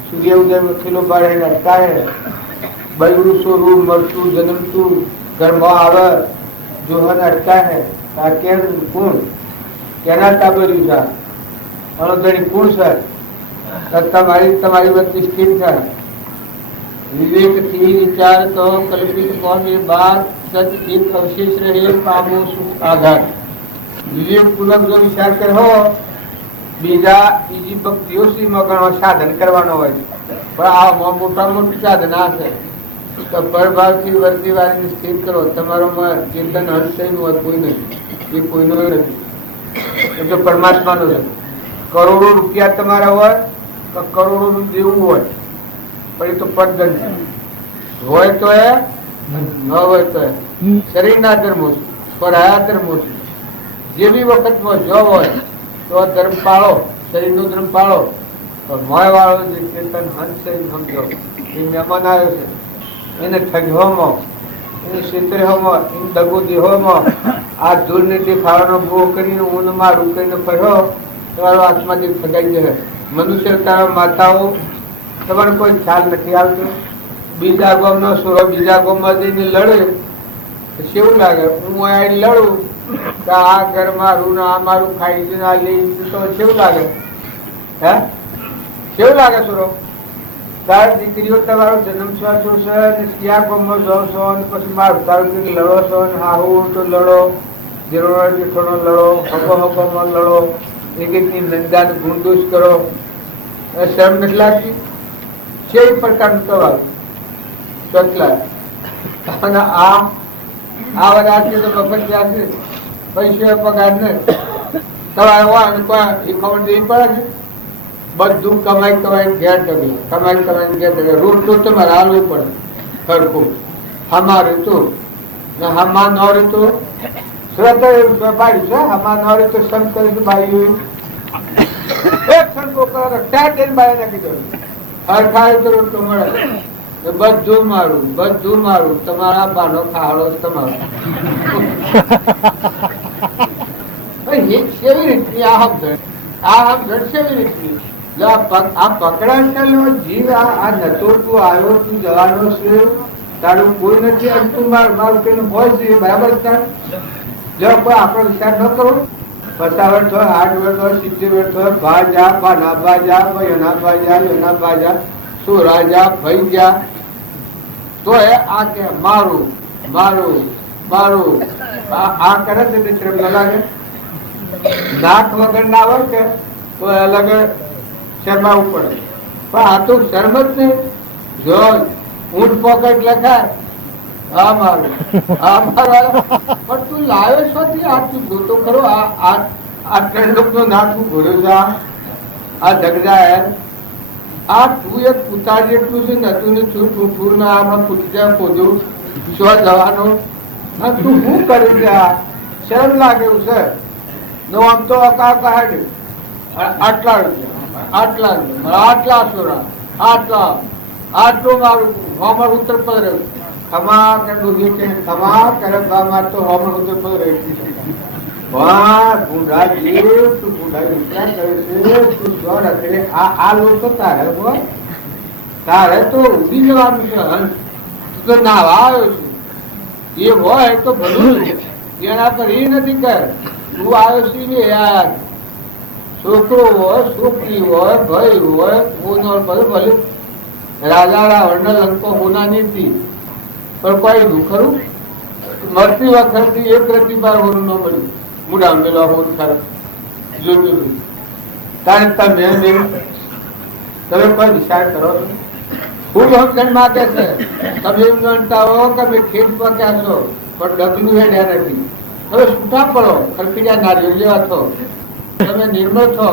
સૂર્ય ઉદય વખેલો બાળે અટકા હે, બલડું સોરું મળતું જન્મતું ઘરમાં આવે જોહન અટકા હે. આ કેમ કોણ કેના તાબર્યું છે અણધણી કોણ છે? તમારી વચ્ચે સ્થિર થાય. વિવેક થી વિચાર તો કલ્પિત કોને બાદ સચિત અવશેષ રહે પામો સુખ આઘાત. વિવેક પૂર્વક જો વિચાર કરો, બીજી ભક્તિઓ શ્રીમાં ઘણો સાધન કરવાનો હોય છે, પણ આ મોટા મોટું સાધન આ છે તો પરભાવથી વર્તી વાળીને સ્થિર કરો. તમારો ચેતન હંસ હોય કોઈ નથી, એ કોઈનો નથી, એ તો પરમાત્માનો છે. કરોડો રૂપિયા તમારા હોય તો કરોડો નું દેવું હોય, પણ એ તો પદગન છે. હોય તો એ, ન હોય તો એ. શરીરના ધર્મો છે, પરાયા ધર્મો છે. જે બી વખતમાં જો હોય તો ધર્મ પાળો, શરીરનો ધર્મ પાળો. પણ મોય વાળો જે ચેતન હંસ છે સમજો, એ મહેમાન આવ્યો છે, એને ઠગવામાં, એને છેતરવામાં, એને દગો દેવામાં, આ ધૂળને દેખાવાનો ભૂ કરીને ઊન મારું કરીને ફર્યો, તમારો આત્મા જે ઠગાઈ જાય. મનુષ્ય તારા માતાઓ તમારે કોઈ ખ્યાલ નથી આવતો. બીજા ગામનો સોરો બીજા ગામમાં જઈને લડે તો કેવું લાગે? હું અહીં લડું તો આ ઘર મારું ને આ મારું ખાઈ છે, આ લઈ તો કેવું લાગે? હે કેવું લાગે સોરો? તાર દીકરીઓ તમારો જન્મ છો છે, ક્યાં ગામમાં જાઓ છો, પછી મારું તારું લડો છો, ને હાહુ તો લડો, જેઠો જેઠોનો લડો, હકો હકોમાં લડો, એક એકની નિંદા ગુણદોષ કરો. શરમ નથી લાગતી? છે પ્રકારનું સવાલ સચલા. અને આ બધા તો મફત છે, પૈસા પગાર ને તમારે હોય એ ખબર દેવી પડે છે. બધું કમાઈ ઘેર ટકે, કમાઈ ઘેર ટકે. રોજ તો તમારે હાલવું પડે સરખું. હમારે તો હમા ન તો શ્રદ્ધા એવું પાડ્યું છે. હમા ન તો સમ કરી ભાઈ એક સરખો કરો, ચાર દિન બાય નાખી દો. હરખાય તો રોટલો મળે. બધું મારું તમારા બાનો ખાડો તમારો. કેવી રીતની આ સમજણ કેવી રીતની? આ પકડાયેલો જીવ આ નતો તું આવ્યો, તું જવાનો છે, તારું કોઈ નથી, અને તું મારું કઈ હોય છે બરાબર. જો કોઈ આપણો વિચાર ન કરો, 50 વર્ષ હોય, 8 વર્ષ હોય, 70 વર્ષ હોય, ભાજા બાના બાજા એના બાજા શું રાજા ભાઈ ગયા તો એ આ કે મારું આ કરે છે તે શ્રમ ન લાગે? નાક વગર ના હોય કે તો અલગ શરમાવું પડે, પણ આ તો શરમ જ નહીં. જો ઊંટ પોકેટ લખાય આ મારું પણ તું લાવ્યો છો આ તું જોતો ખરો? આ ટ્રેન્ડ નો નાખું ભર્યો છે, આ જગજા આ તું એક પુતાર જેટલું છે નતું ને છું ઠૂઠુર ના આમાં પૂછ્યા ખોજું શું જવાનું? તું શું કર્યું છે? આ શરમ લાગે એવું છે. નો આમ તો આટલા રૂપિયા, સોરા, આટલું મારું હોમર ઉત્તર પદ રહ્યું. ખમા કે ડૂબી કે ખમા કરે માર તો હોમર ઉત્તર પદ રહેતી છે. આ લોકો તારે તારે તો ઉડી જવાનું છે હંસ. તું તો નાવા આવ્યો છું. એ હોય તો ભલું એના પર એ નથી કર. તું આવ્યો છે ને યાર, છોકરો હોય, છોકરી હોય, ભાઈ હોય, ભલે રાજા રાવણ લંકો હોનાની હતી, પણ કોઈ દુખરું મરતી વખત એક રતી બાર હોનું ન મળ્યું. મુડા મેલો હોન ખરા જોયું. કારણ તમે કોઈ વિચાર કરો છો? ખૂબ સમજણ માગે છે. તમે એમ જાણતા હો કે અમે ખેત પક્યા છો, પણ ડગલું હેડ્યા નથી. હવે છૂટા પડો, ખરખીડા નારિયેળ જેવા છો. તમે નિર્મળ છો.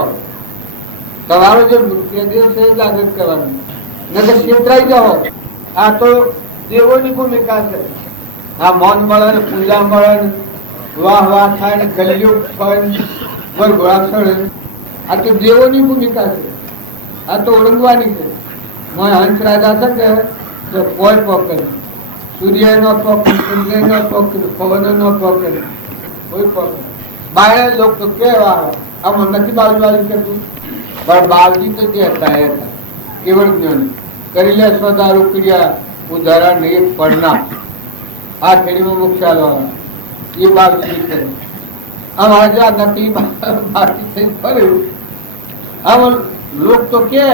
તમારો જે મુખ્ય દેશ છે એ જાગૃત કરવાનું, નકર છેતરાઈ જાઓ. આ તો દેવોની ભૂમિકા છે. આ મૌન મળે ને પૂજા મળે ને વાહ વાહ થાય ને કલયુગ થાય. આ તો દેવોની ભૂમિકા છે. આ તો ઓળંગવાની છે. હંસ રાજા છે કે તો કોઈ પોકે, સૂર્ય નો પોકે, ચંદ્ર નો પોકે, પવન નો પોકે, કોઈ પોકે. બાય લોકો કેવા આમ નથી બાજુ કરતું, પણ બાવજી તો જે હતા એ હતા કેવળ જ્ઞાન. કરી લે સ્વદારૂ ક્રિયા ઉદાહરણ એક પડના આ ખેડીમાં મુખ્યાલો એ બાવજી કરે. આમ આજે નથી બાકી થઈ ફર્યું. આમ લોક તો કે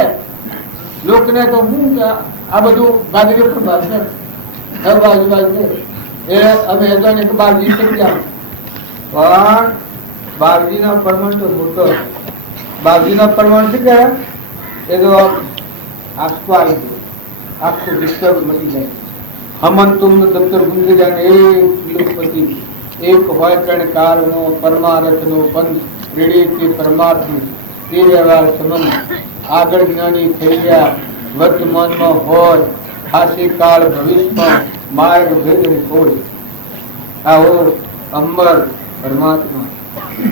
લોકને તો હું આ બધું બાજરી પણ બાજુ બાજુ એ અમે એક બાવજી થઈ ગયા. પણ બાવજી ના પરમાણ તો મોટો. બાવજી ના પરમાણ શું કે એ તો આખું આવી ગયું, આખું વિશ્વ મળી જાય. હમન તુમ દફતર ગુંજી જાય એક લુપતિ એક હોય ત્રણ કાળનો પરમારથનો પંથ રેડી પરમાર્થ તે વ્યવહાર સંબંધ આગળ જ્ઞાની થઈ ગયા. વર્તમાનમાં હોય ખાસી કાળ ભવિષ્યમાં માર્ગ ભેદ હોય. આવો અંબર પરમાત્મા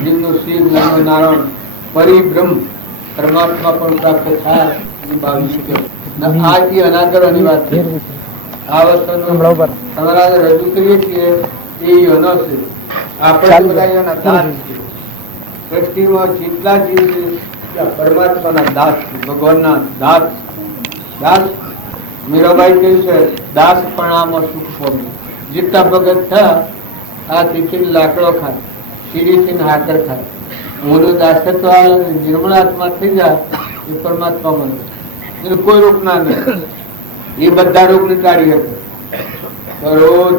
જેમનું શિવ નારાયણ પરિબ્રહ્મ પરમાત્મા પણ પ્રાપ્ત થાય એ બાવી શકે. આજથી અનાગરની વાત છે. આ વસ્તુનો તમારા રજૂ કરીએ છીએ એ યોનો છે. આપણે બધા યોના દાસ છે. સૃષ્ટિમાં જેટલા જીવ છે પરમાત્માના દાસ છે, ભગવાનના દાસ. દાસ મીરાબાઈ કહ્યું છે દાસ પણ આમાં સુખ પામે. જેટલા ભગત થયા આ તીખી લાકડો ખાય, સીડીથી હાકર ખાય. હું દાસત્વ નિર્મળ આત્મા થઈ જાય એ પરમાત્મા બને. એને કોઈ રોગ ના નથી. એ બધા રોગ ને ટાળી શકે. ક્રોધ,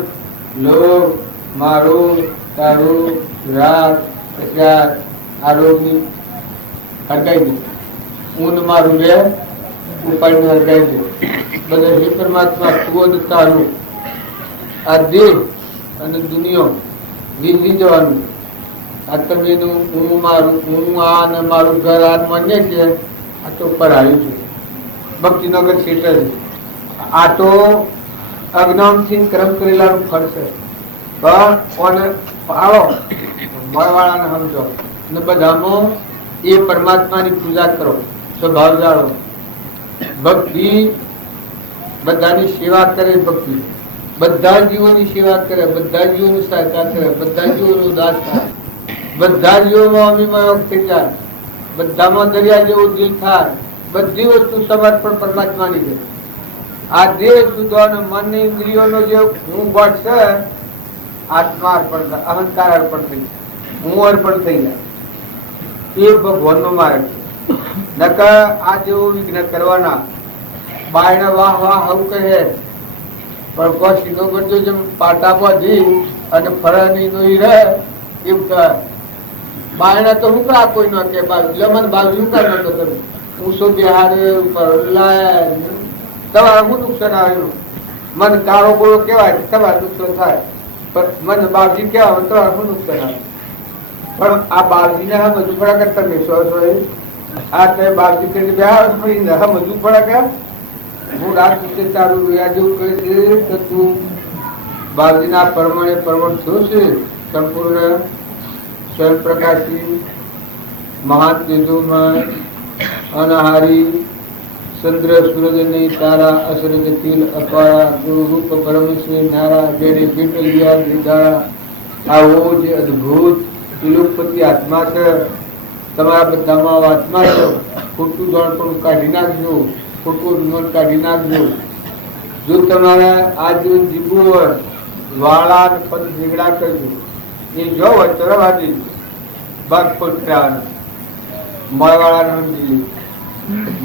લોભ, મારું, તારું, રાગ, આ રોગ ની હરગાઈ દે. ઊંઘ મારું રે ઉપાડી હરગાઈ દે. બધા હે પરમાત્મા ક્રોધ, તારું, આ દેહ અને દુનિયા લીધી જવાનું. આ તમે હું મારું, હું આ અને મારું ઘર આ માન્ય છે. આ તો પર આવ્યું છે. ભક્તિનગર ક્ષેત્ર છે. આ તો અજ્ઞાનથી કર્મ કરેલા ફળ છે. પણ કોને પાળો મળવાળાને સમજો અને બધામાં એ પરમાત્માની પૂજા કરો, સ્વભાવ જાળો. ભક્તિ બધાની સેવા કરે. ભક્તિ બધા જીવોની સેવા કરે, બધા જીવોની સહાયતા કરે, બધા જીવોનું દાસ થાય, બધા જીવોમાં અમીમયોગ થઈ જાય, બધામાં દરિયા જેવું દિલ થાય. બધી વસ્તુ સમર્પણ પરમાત્માની છે. આ દેહ શુદ્ધ અને મન ઇન્દ્રિયોનો જે હું ગોઠ છે આત્મા અર્પણ થાય, અહંકાર અર્પણ થઈ જાય, હું અર્પણ થઈ જાય. એ ભગવાનનો માર્ગ છે. નકર આ જેવું વિઘ્ન કરવાના બાયણે વાહ વાહ હવું કહે પણ કોઈ સીધો કરજો જેમ પાટા બાંધી અને ફરાની નોઈ રહે એમ કહે. બાયણે તો હું કા કોઈ ન કે બાજુ મને બાજુ કા નતો કરું ઊંસો બિહારે તમારે શું નુકસાન આવેલું? મન કાળો ગોળો કેવાય તમારે નુકસાન થાય, પણ મન બાવજી કેવાય તમારે શું નુકસાન આવે? પણ આ બાવજી ને હા મજુ પડા કરતા બેસો છો. આ તે બાવજી કરીને બે હા મજુ પડા કે હું રાત સુધી ચાલુ રહ્યા જેવું કહે છે કે તું બાવજી ના પરમાણે પરમણ થયો છે. સંપૂર્ણ સ્વયં પ્રકાશી મહાન તેજોમય અનાહારી ચંદ્ર સૂરજ ની તારા અસરજ તિલ અપારા ગુરુ રૂપ પરમેશ્વર નારા જેને પીટલ વ્યાજ દાડા. આવો જે અદભુત ત્રિલોકપતિ આત્મા છે તમારા બધામાં આત્મા છે. ખોટું જણ પણ કાઢી નાખજો. ખોટું નોટ કાઢી નાખજો. જો તમારે આ જીવન જીવવું હોય વાળા ને પદ ઝીગડા કરજો. એ જો હોય તો રવા દેજો. ભાગ ખોટા મોય વાળા સમજી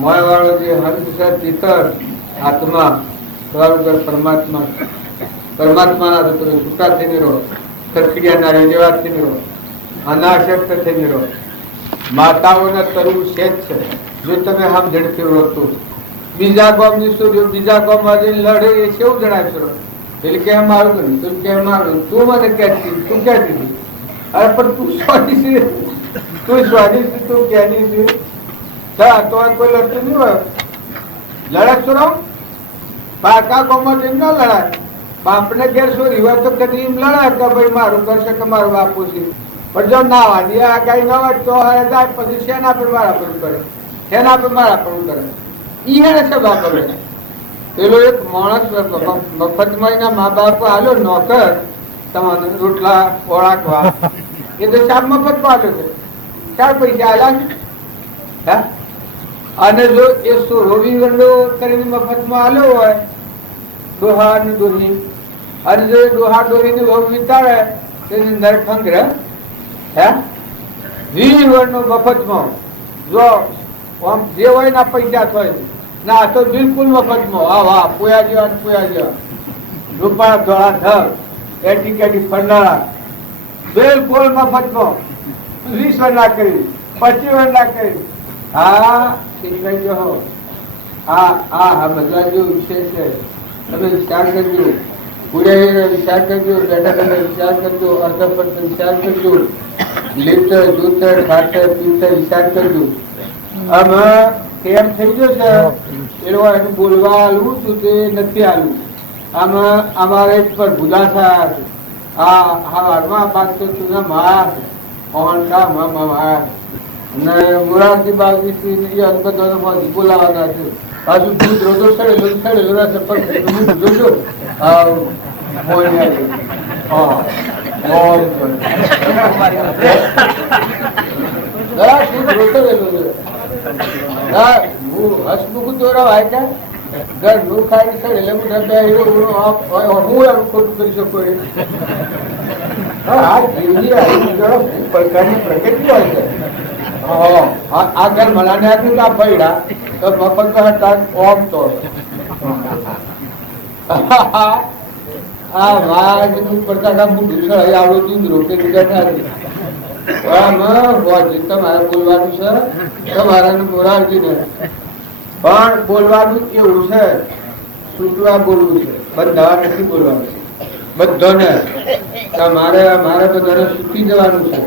મોય વાળો જે હંસ છે ચિતર આત્મા તમારું ઘર પરમાત્મા પરમાત્માના તમે છૂટા થઈને રહો. સરખડિયાના રેજવા થઈને રહો. અનાશક્ત થઈને રહો. માતાઓને કરવું છે જ છે જો તમે સમજણથી રહો તો. બીજા ગામની સ્ટોરીઓ બીજા ગામમાં જઈને લડે એ કેવું જણાય છો એટલે કે મારું કર્યું તું કે મારું તું મને કહેતી તું કહેતી અરે પણ તું સ્વાદી છે તું સ્વાદી છે તું ક્યાંની છે તો કોઈ લડતું નહીં હોય લડત છો રહો પાકા ગામમાં જઈને ના લડાય બાપને ઘેર છોરી હોય તો કદી એમ લડાય કે ભાઈ મારું કરશે કે મારું બાપુ છે પણ જો ના વાડી આ કઈ ન હોય તો જાય પછી શેના પર મારા પર કરે શેના પર મારા પર કરે ઈને સભા કરે. પેલો એક માણસ મફતમાં એના મા બાપ આલો નોકર તમારે રોટલા ઓળાકવા એ તો સાહેબ મફતમાં આલો છે 4 પૈસા આલ્યા. અને જો એ રોવી ગંડો કરીને મફતમાં આલ્યો હોય ડોહા ને ડોહી અને જો ડોહા ડોહી ને બહુ વિચારે તેની અંદર ખંગ્ર 20 વર્ષનો મફતમાં જો આમ જે હોય ના પૈસા થાય ના તો બિલકુલ મફતમાં. હા વાહ પોયા જેવા રૂપાળા ધોળા ધર એટી કેટી ફંડાળા બિલકુલ મફતમાં 20 વાર ના કરી 25 વાર ના કરી. હા શીખવાઈ ગયો. હા બધા જો વિષય છે તમે વિચાર કરજો. પૂરે વિચાર કરજો. બેઠા વિચાર કરજો. અર્ધપટ વિચાર કરજો. લીટર દૂતર ખાતર પીતર વિચાર કરજો. આમાં કેમ થઈ ગયો છે એનું બોલવા આલું તું તે નથી આલું. આમાં અમારે પર ભૂલાસા આ હારમાં 500 ના માર ઓહનકા માર અને મોરારજી બાગી અનબદોનો બોલાવાના છે. હજુ દૂધ રોજો સડેલો રહેશે પણ જોજો હસમુખ દોરા ઘર નું ખાઈ સડેલે હું એમ ખોટું કરી શકું. આ પ્રકારની પ્રકૃતિ હોય છે. આ ઘર મલાને આપ્યું આ પૈડા તો મફત ઓમ તો આ વાઘ પડતા દૂધ રોકે તમારે બોલવાનું છે તમારે મોરારજી ને પણ બોલવાનું કેવું છે છૂટવા બોલવું છે બધા નથી બોલવાનું. બધાને તમારે અમારે બધાને છૂટી જવાનું છે.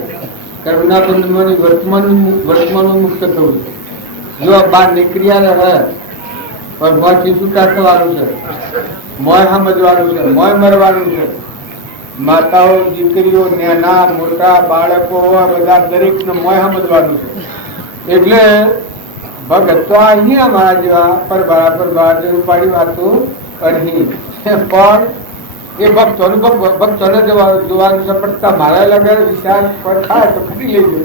કર્મના બંધમાંથી વર્તમાન મુક્ત થવું છે. જો બહાર નીકળ્યા રહે પણ મોંથી છૂટા થવાનું છે. મોય સમજવાનું છે. મોય મરવાનું છે. માતાઓ દીકરીઓ નાના મોટા બાળકો બધા દરેક ને મોય સમજવાનું છે. એટલે ભગત તો અહીંયા અમારા જેવા પરબાર પાડી વાતો કરી પણ એ ભક્તોને જોવાનું છે. પણ મારા લગન વિચાર પર થાય તો ખરી લેજો.